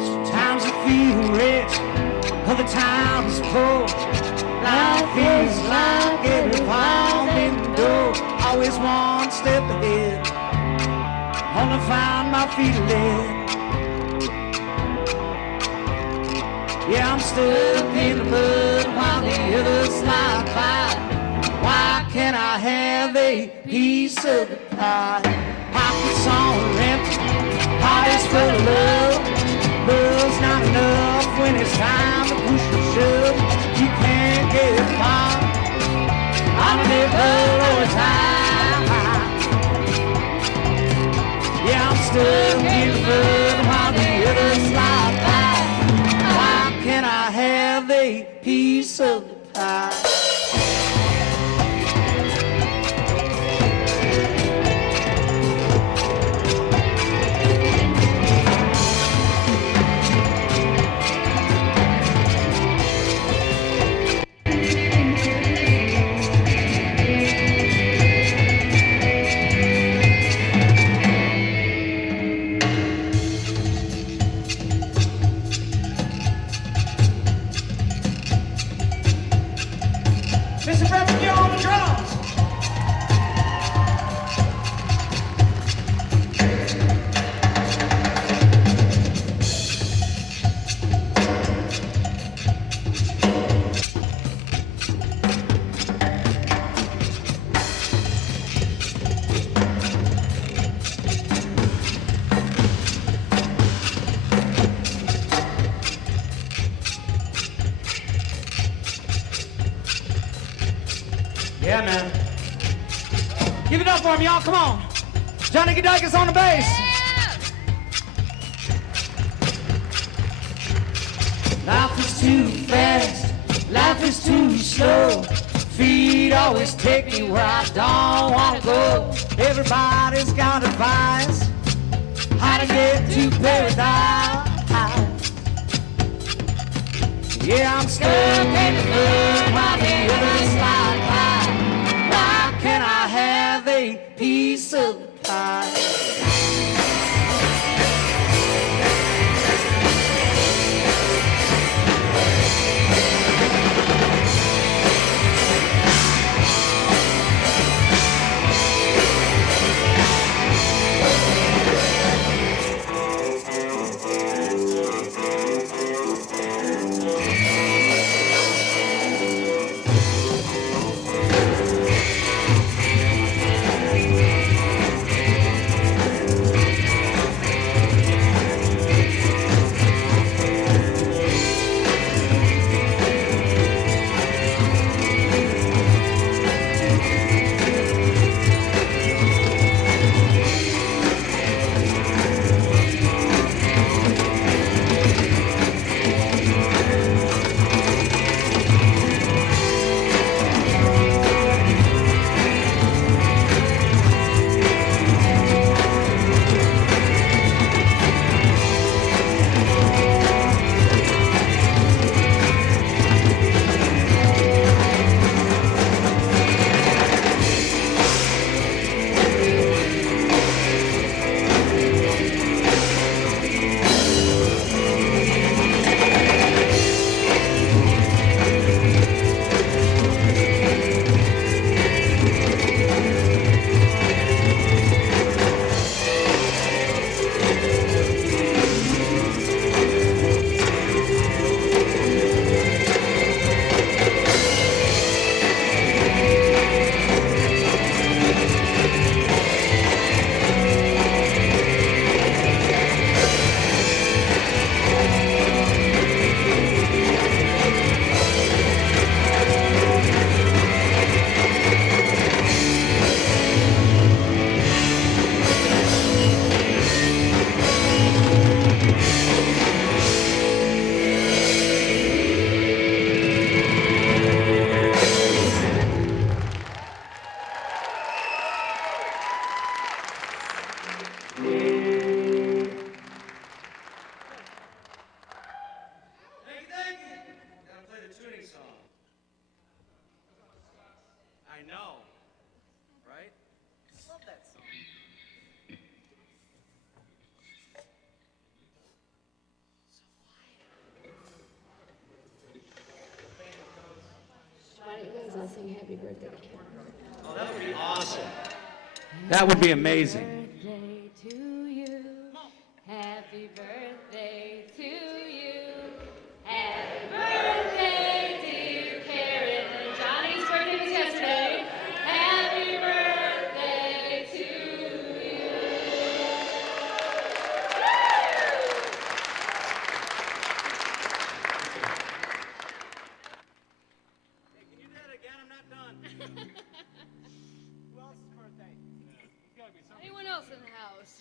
Sometimes I feel rich, other times poor. Life is like a revolving door, always one step ahead, only find my feet led. Yeah, I'm stuck in the mud while the others slide by. Why can't I have a piece of the pie? Pockets on empty, heart is full of love. Love's not enough when it's time to push and shove. You can't get far on a nickel or a dime. Yeah, I'm stuck in the mud while the others slide by. Why can't I have a piece of the pie? Mr. Reverend, you're on the drums. Yeah, man. Give it up for him, y'all. Come on. Johnny Gadikis on the bass. Life is too fast. Life is too slow. Feet always take me where I don't want to go. Everybody's got advice how to get to paradise. Yeah, I'm stuck in the mud while the others slide by. Why can't I have a piece of the me happy birthday. That would be amazing. Birthday to you. Happy birthday to you. Happy birthday, dear Karen. Johnny's birthday was yesterday. Happy birthday to you. Anyone else in the house?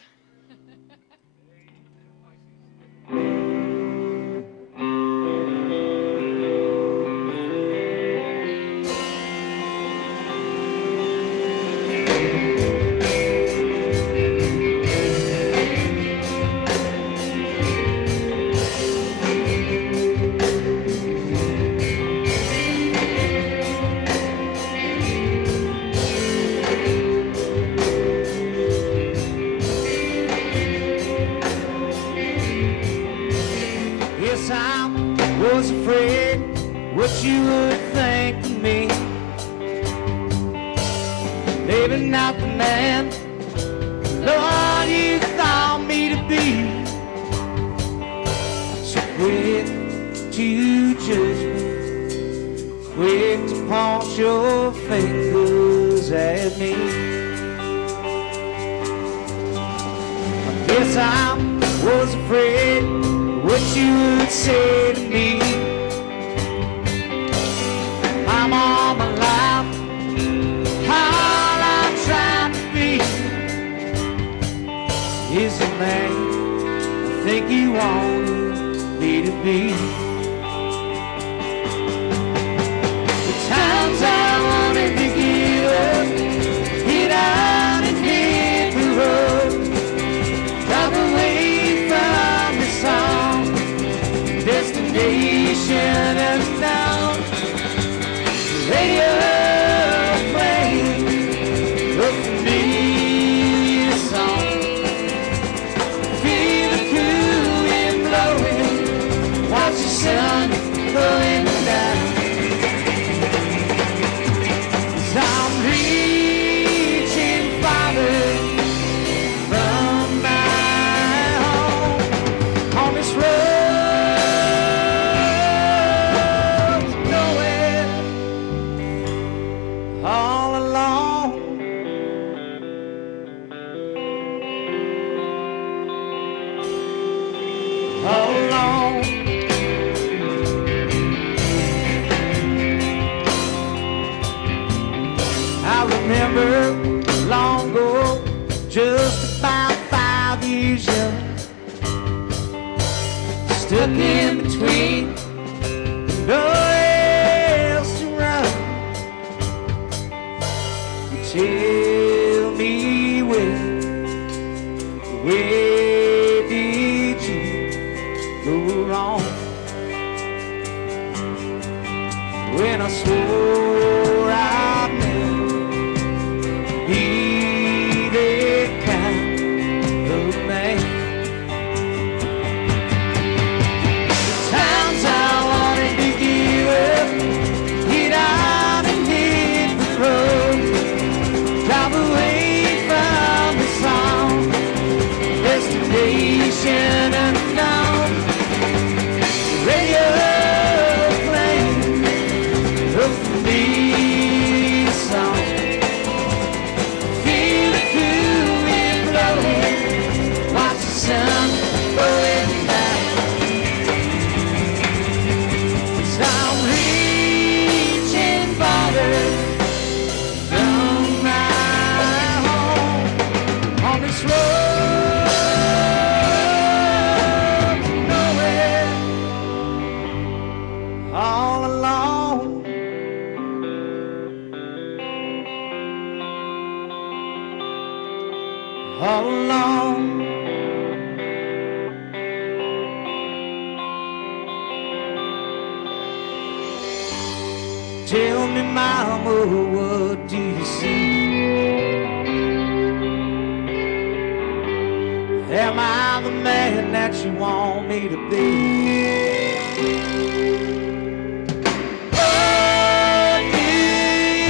Yes, I was afraid what you would think of me. Maybe not the man, Lord, you thought me to be. So quick to judge me, quick to point your fingers at me. I guess I was afraid what you would say to me. I'm all my life, all I'm trying to be is the man I think you wanted me to be. The times I wanted to give up, get out and hit the road, drive away from the song, destination unknown. Radio playing a familiar song. Feel the cool wind blowing, watch the sun going down. 'Cause I'm reaching farther from my home on this road. All alone, all alone. I remember long ago, just about 5 years young, stuck in between, nowhere else to run. Tell me where did you go wrong? When I swore I'd never be that kind of man. The times I wanted to give up, get out and hit the road, drive away from the song, destination unknown. Radio playing a familiar song. Feel the cool wind blowing, watch the sun going down. 'Cause I'm reaching farther from my home on this road to nowhere, all alone. All alone. Tell me, mama, what do you see? Am I the man that you want me to be? What do you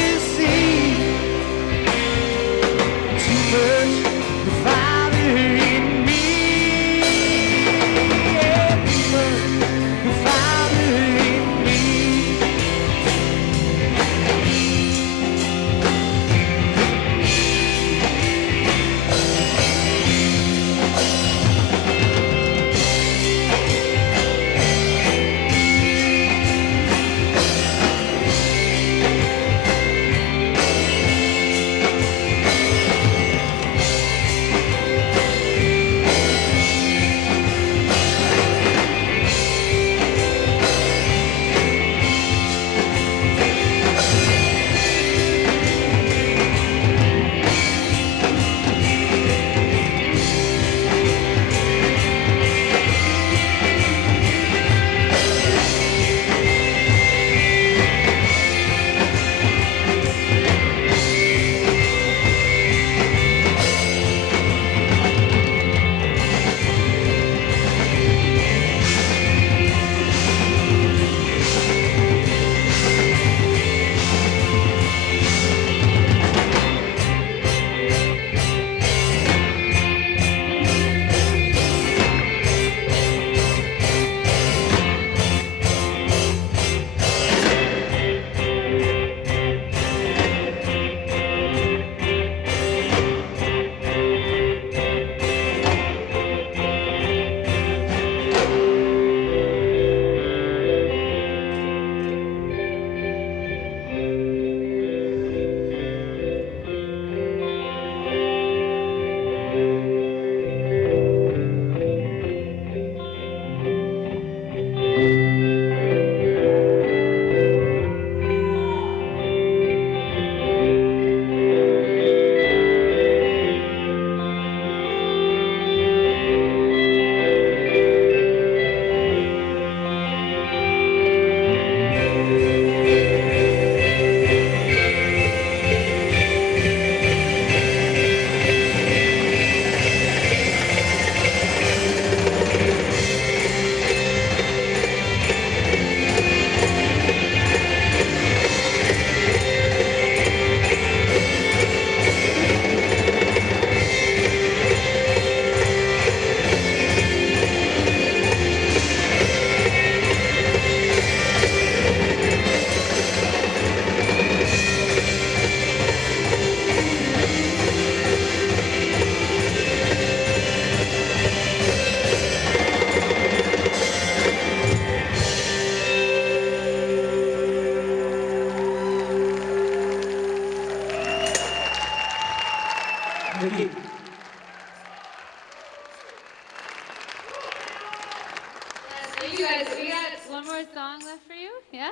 Thank you guys. We got one more song left for you. Yeah?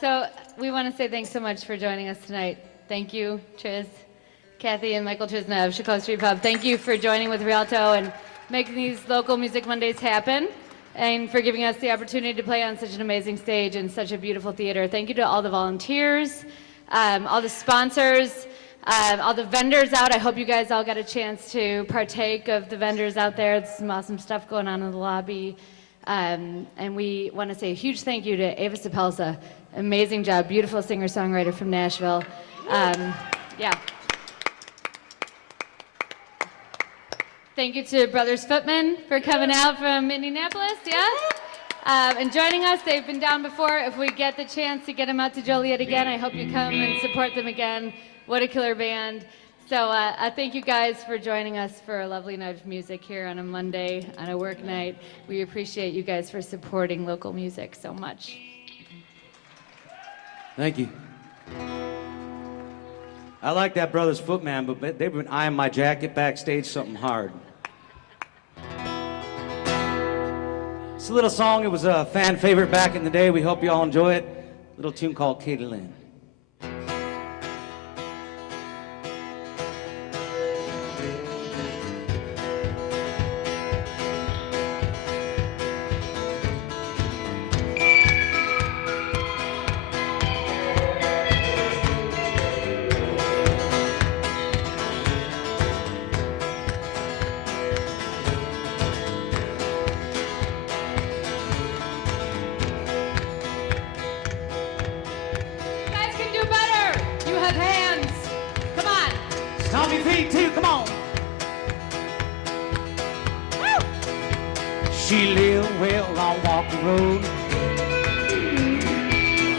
So we want to say thanks so much for joining us tonight. Thank you, Triz, Kathy, and Michael Trisna of Chicago Street Pub. Thank you for joining with Rialto and making these local Music Mondays happen, and for giving us the opportunity to play on such an amazing stage in such a beautiful theater. Thank you to all the volunteers, all the sponsors, all the vendors out. I hope you guys all got a chance to partake of the vendors out there. There's some awesome stuff going on in the lobby. And we want to say a huge thank you to Ava Sapelsa. Amazing job, beautiful singer-songwriter from Nashville. Yeah. Thank you to Brothers Footman for coming out from Indianapolis, yeah? And joining us. They've been down before. If we get the chance to get them out to Joliet again, I hope you come and support them again. What a killer band. So thank you guys for joining us for a lovely night of music here on a Monday, on a work night. We appreciate you guys for supporting local music so much. Thank you. I like that Brothers Footman, but they've been eyeing my jacket backstage something hard. It's a little song. It was a fan favorite back in the day. We hope you all enjoy it. A little tune called Katie Lynn. She lived well on Walker Road,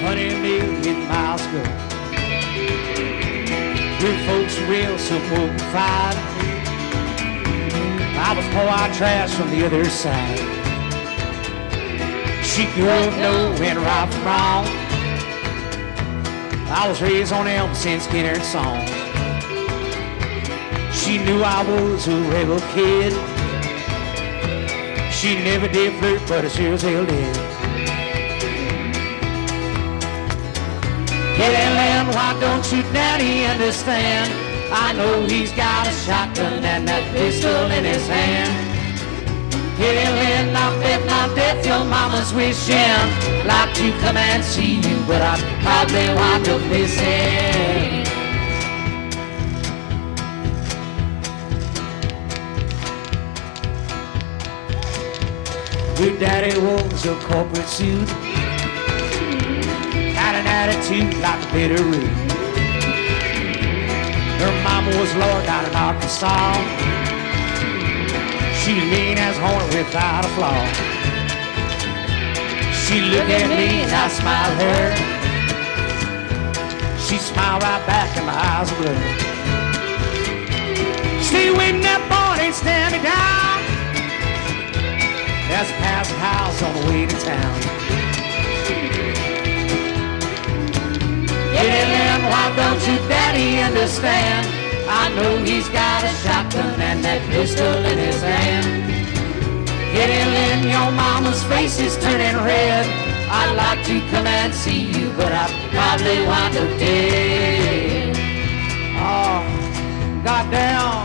100 million miles ago. Her folks real simple fight. I was poor out trash from the other side. She grew up knowing right from wrong. I was raised on Elvis and Skinner songs. She knew I was a rebel kid. She never did flirt, but I sure as hell did. Katie Lynn, why don't you daddy understand? I know he's got a shotgun and that pistol in his hand. Katie Lynn, I bet my death your mama's wishing. I'd like to come and see you, but I'd probably wind up missing. Her daddy was a corporate suit, had an attitude like a bitter root. Her mama was Lord down in Arkansas. She was mean as horn without a flaw. She looked at me and I smiled at her. She smiled right back and my eyes were blue. Stay waiting that boy ain't stand me down. That's past the house on the way to town. Katie Lynn, why don't you daddy understand? I know he's got a shotgun and that pistol in his hand. Katie Lynn, your mama's face is turning red. I'd like to come and see you, but I'd probably wind up dead. Oh, goddamn.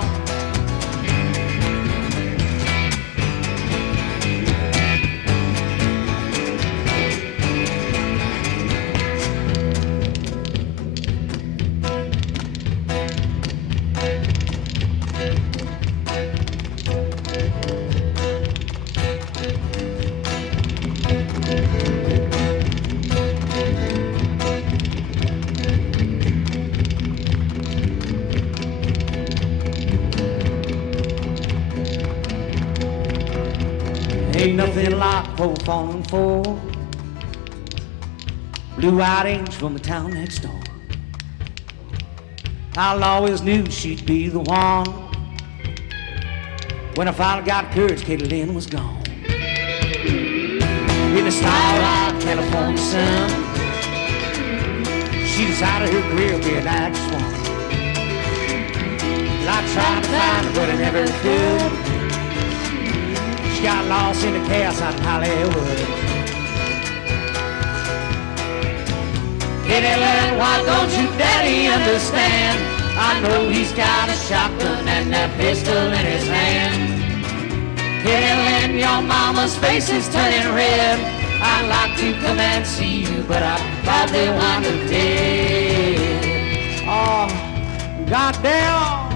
Ain't nothing like four falling four. Blue-eyed angel from the town next door. I always knew she'd be the one. When I finally got courage, Katie Lynn was gone. In the starlight California sun, she decided her career would be an actress one. Well, I tried to find her, but I never could. She got lost in the chaos out in Hollywood. Ellen, why don't you daddy understand? I know he's got a shotgun and that pistol in his hand. Ellen, your mama's face is turning red. I'd like to come and see you, but I probably wind up dead. Oh, goddamn.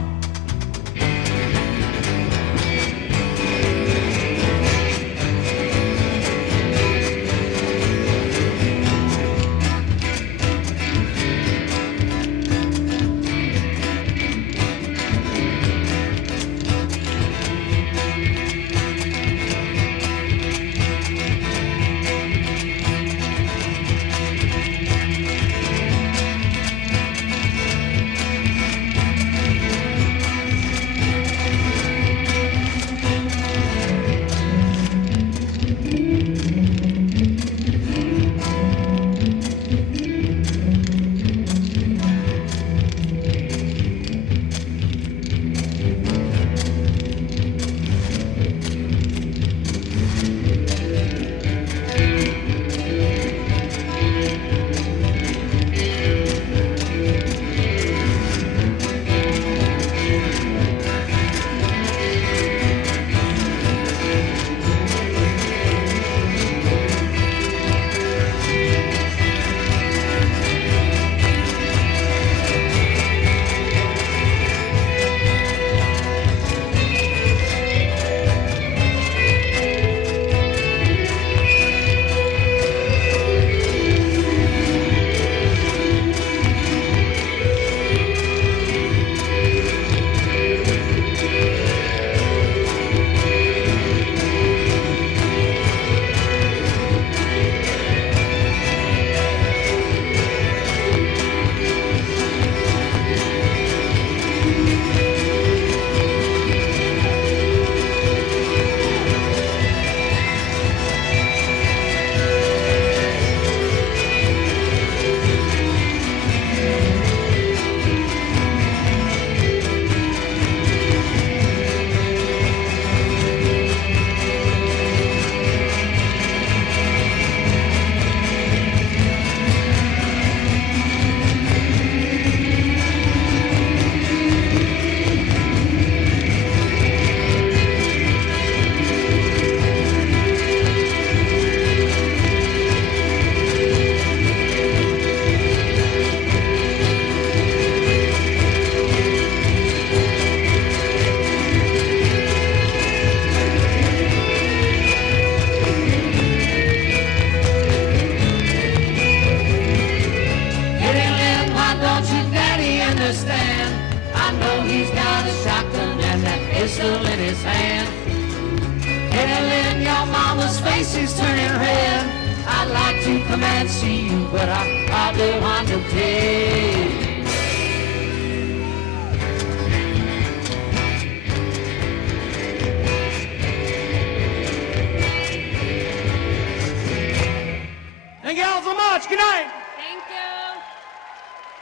Thank you all so much. Good night. Thank you.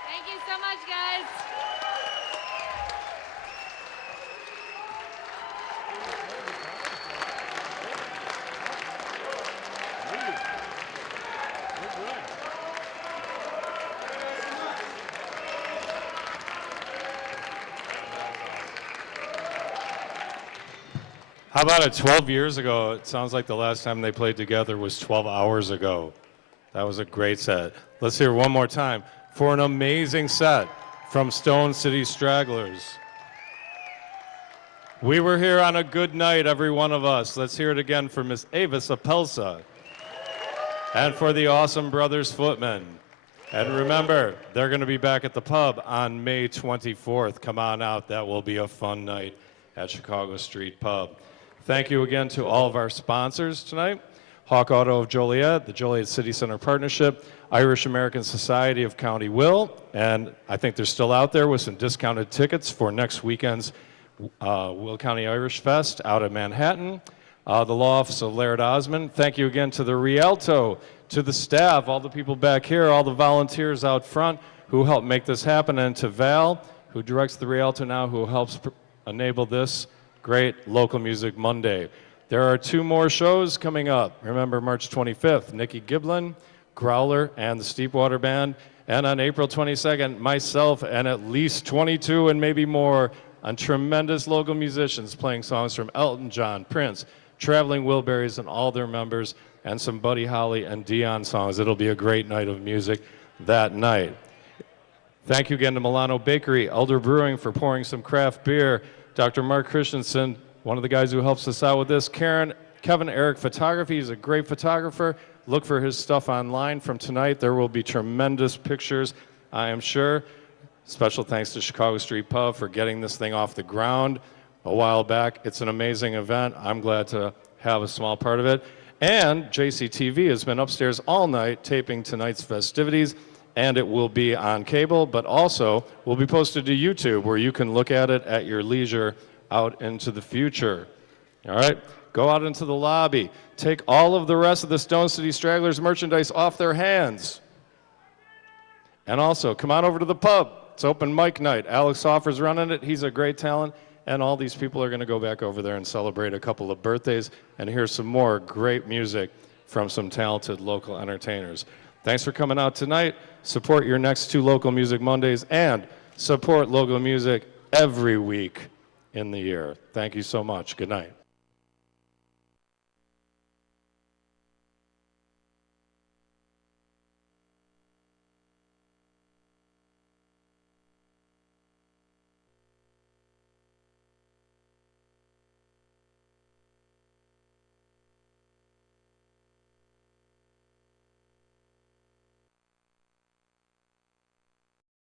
Thank you so much, guys. How about it? 12 years ago? It sounds like the last time they played together was 12 hours ago. That was a great set. Let's hear one more time for an amazing set from Stone City Stragglers. We were here on a good night, every one of us. Let's hear it again for Miss Avis Apelsa. And for the awesome Brothers Footmen. And remember, they're going to be back at the pub on May 24th. Come on out. That will be a fun night at Chicago Street Pub. Thank you again to all of our sponsors tonight. Hawk Auto of Joliet, the Joliet City Center Partnership, Irish American Society of County Will, and I think they're still out there with some discounted tickets for next weekend's Will County Irish Fest out of Manhattan. The Law Office of Laird Osmond. Thank you again to the Rialto, to the staff, all the people back here, all the volunteers out front who helped make this happen, and to Val, who directs the Rialto now, who helps enable this great local music Monday. There are 2 more shows coming up. Remember, March 25th, Nikki Giblin, Growler, and the Steepwater Band. And on April 22nd, myself and at least 22 and maybe more on tremendous local musicians playing songs from Elton John, Prince, Traveling Wilburys, and all their members, and some Buddy Holly and Dion songs. It'll be a great night of music that night. Thank you again to Milano Bakery, Elder Brewing for pouring some craft beer, Dr. Mark Christensen, one of the guys who helps us out with this, Kevin Eric Photography. He's a great photographer. Look for his stuff online from tonight. There will be tremendous pictures, I am sure. Special thanks to Chicago Street Pub for getting this thing off the ground a while back. It's an amazing event. I'm glad to have a small part of it. And JCTV has been upstairs all night taping tonight's festivities, and it will be on cable, but also will be posted to YouTube where you can look at it at your leisure out into the future. All right, go out into the lobby. Take all of the rest of the Stone City Stragglers merchandise off their hands. And also, come on over to the pub. It's open mic night. Alex Hoffer's running it. He's a great talent. And all these people are going to go back over there and celebrate a couple of birthdays and hear some more great music from some talented local entertainers. Thanks for coming out tonight. Support your next 2 Local Music Mondays and support local music every week in the year. Thank you so much. Good night.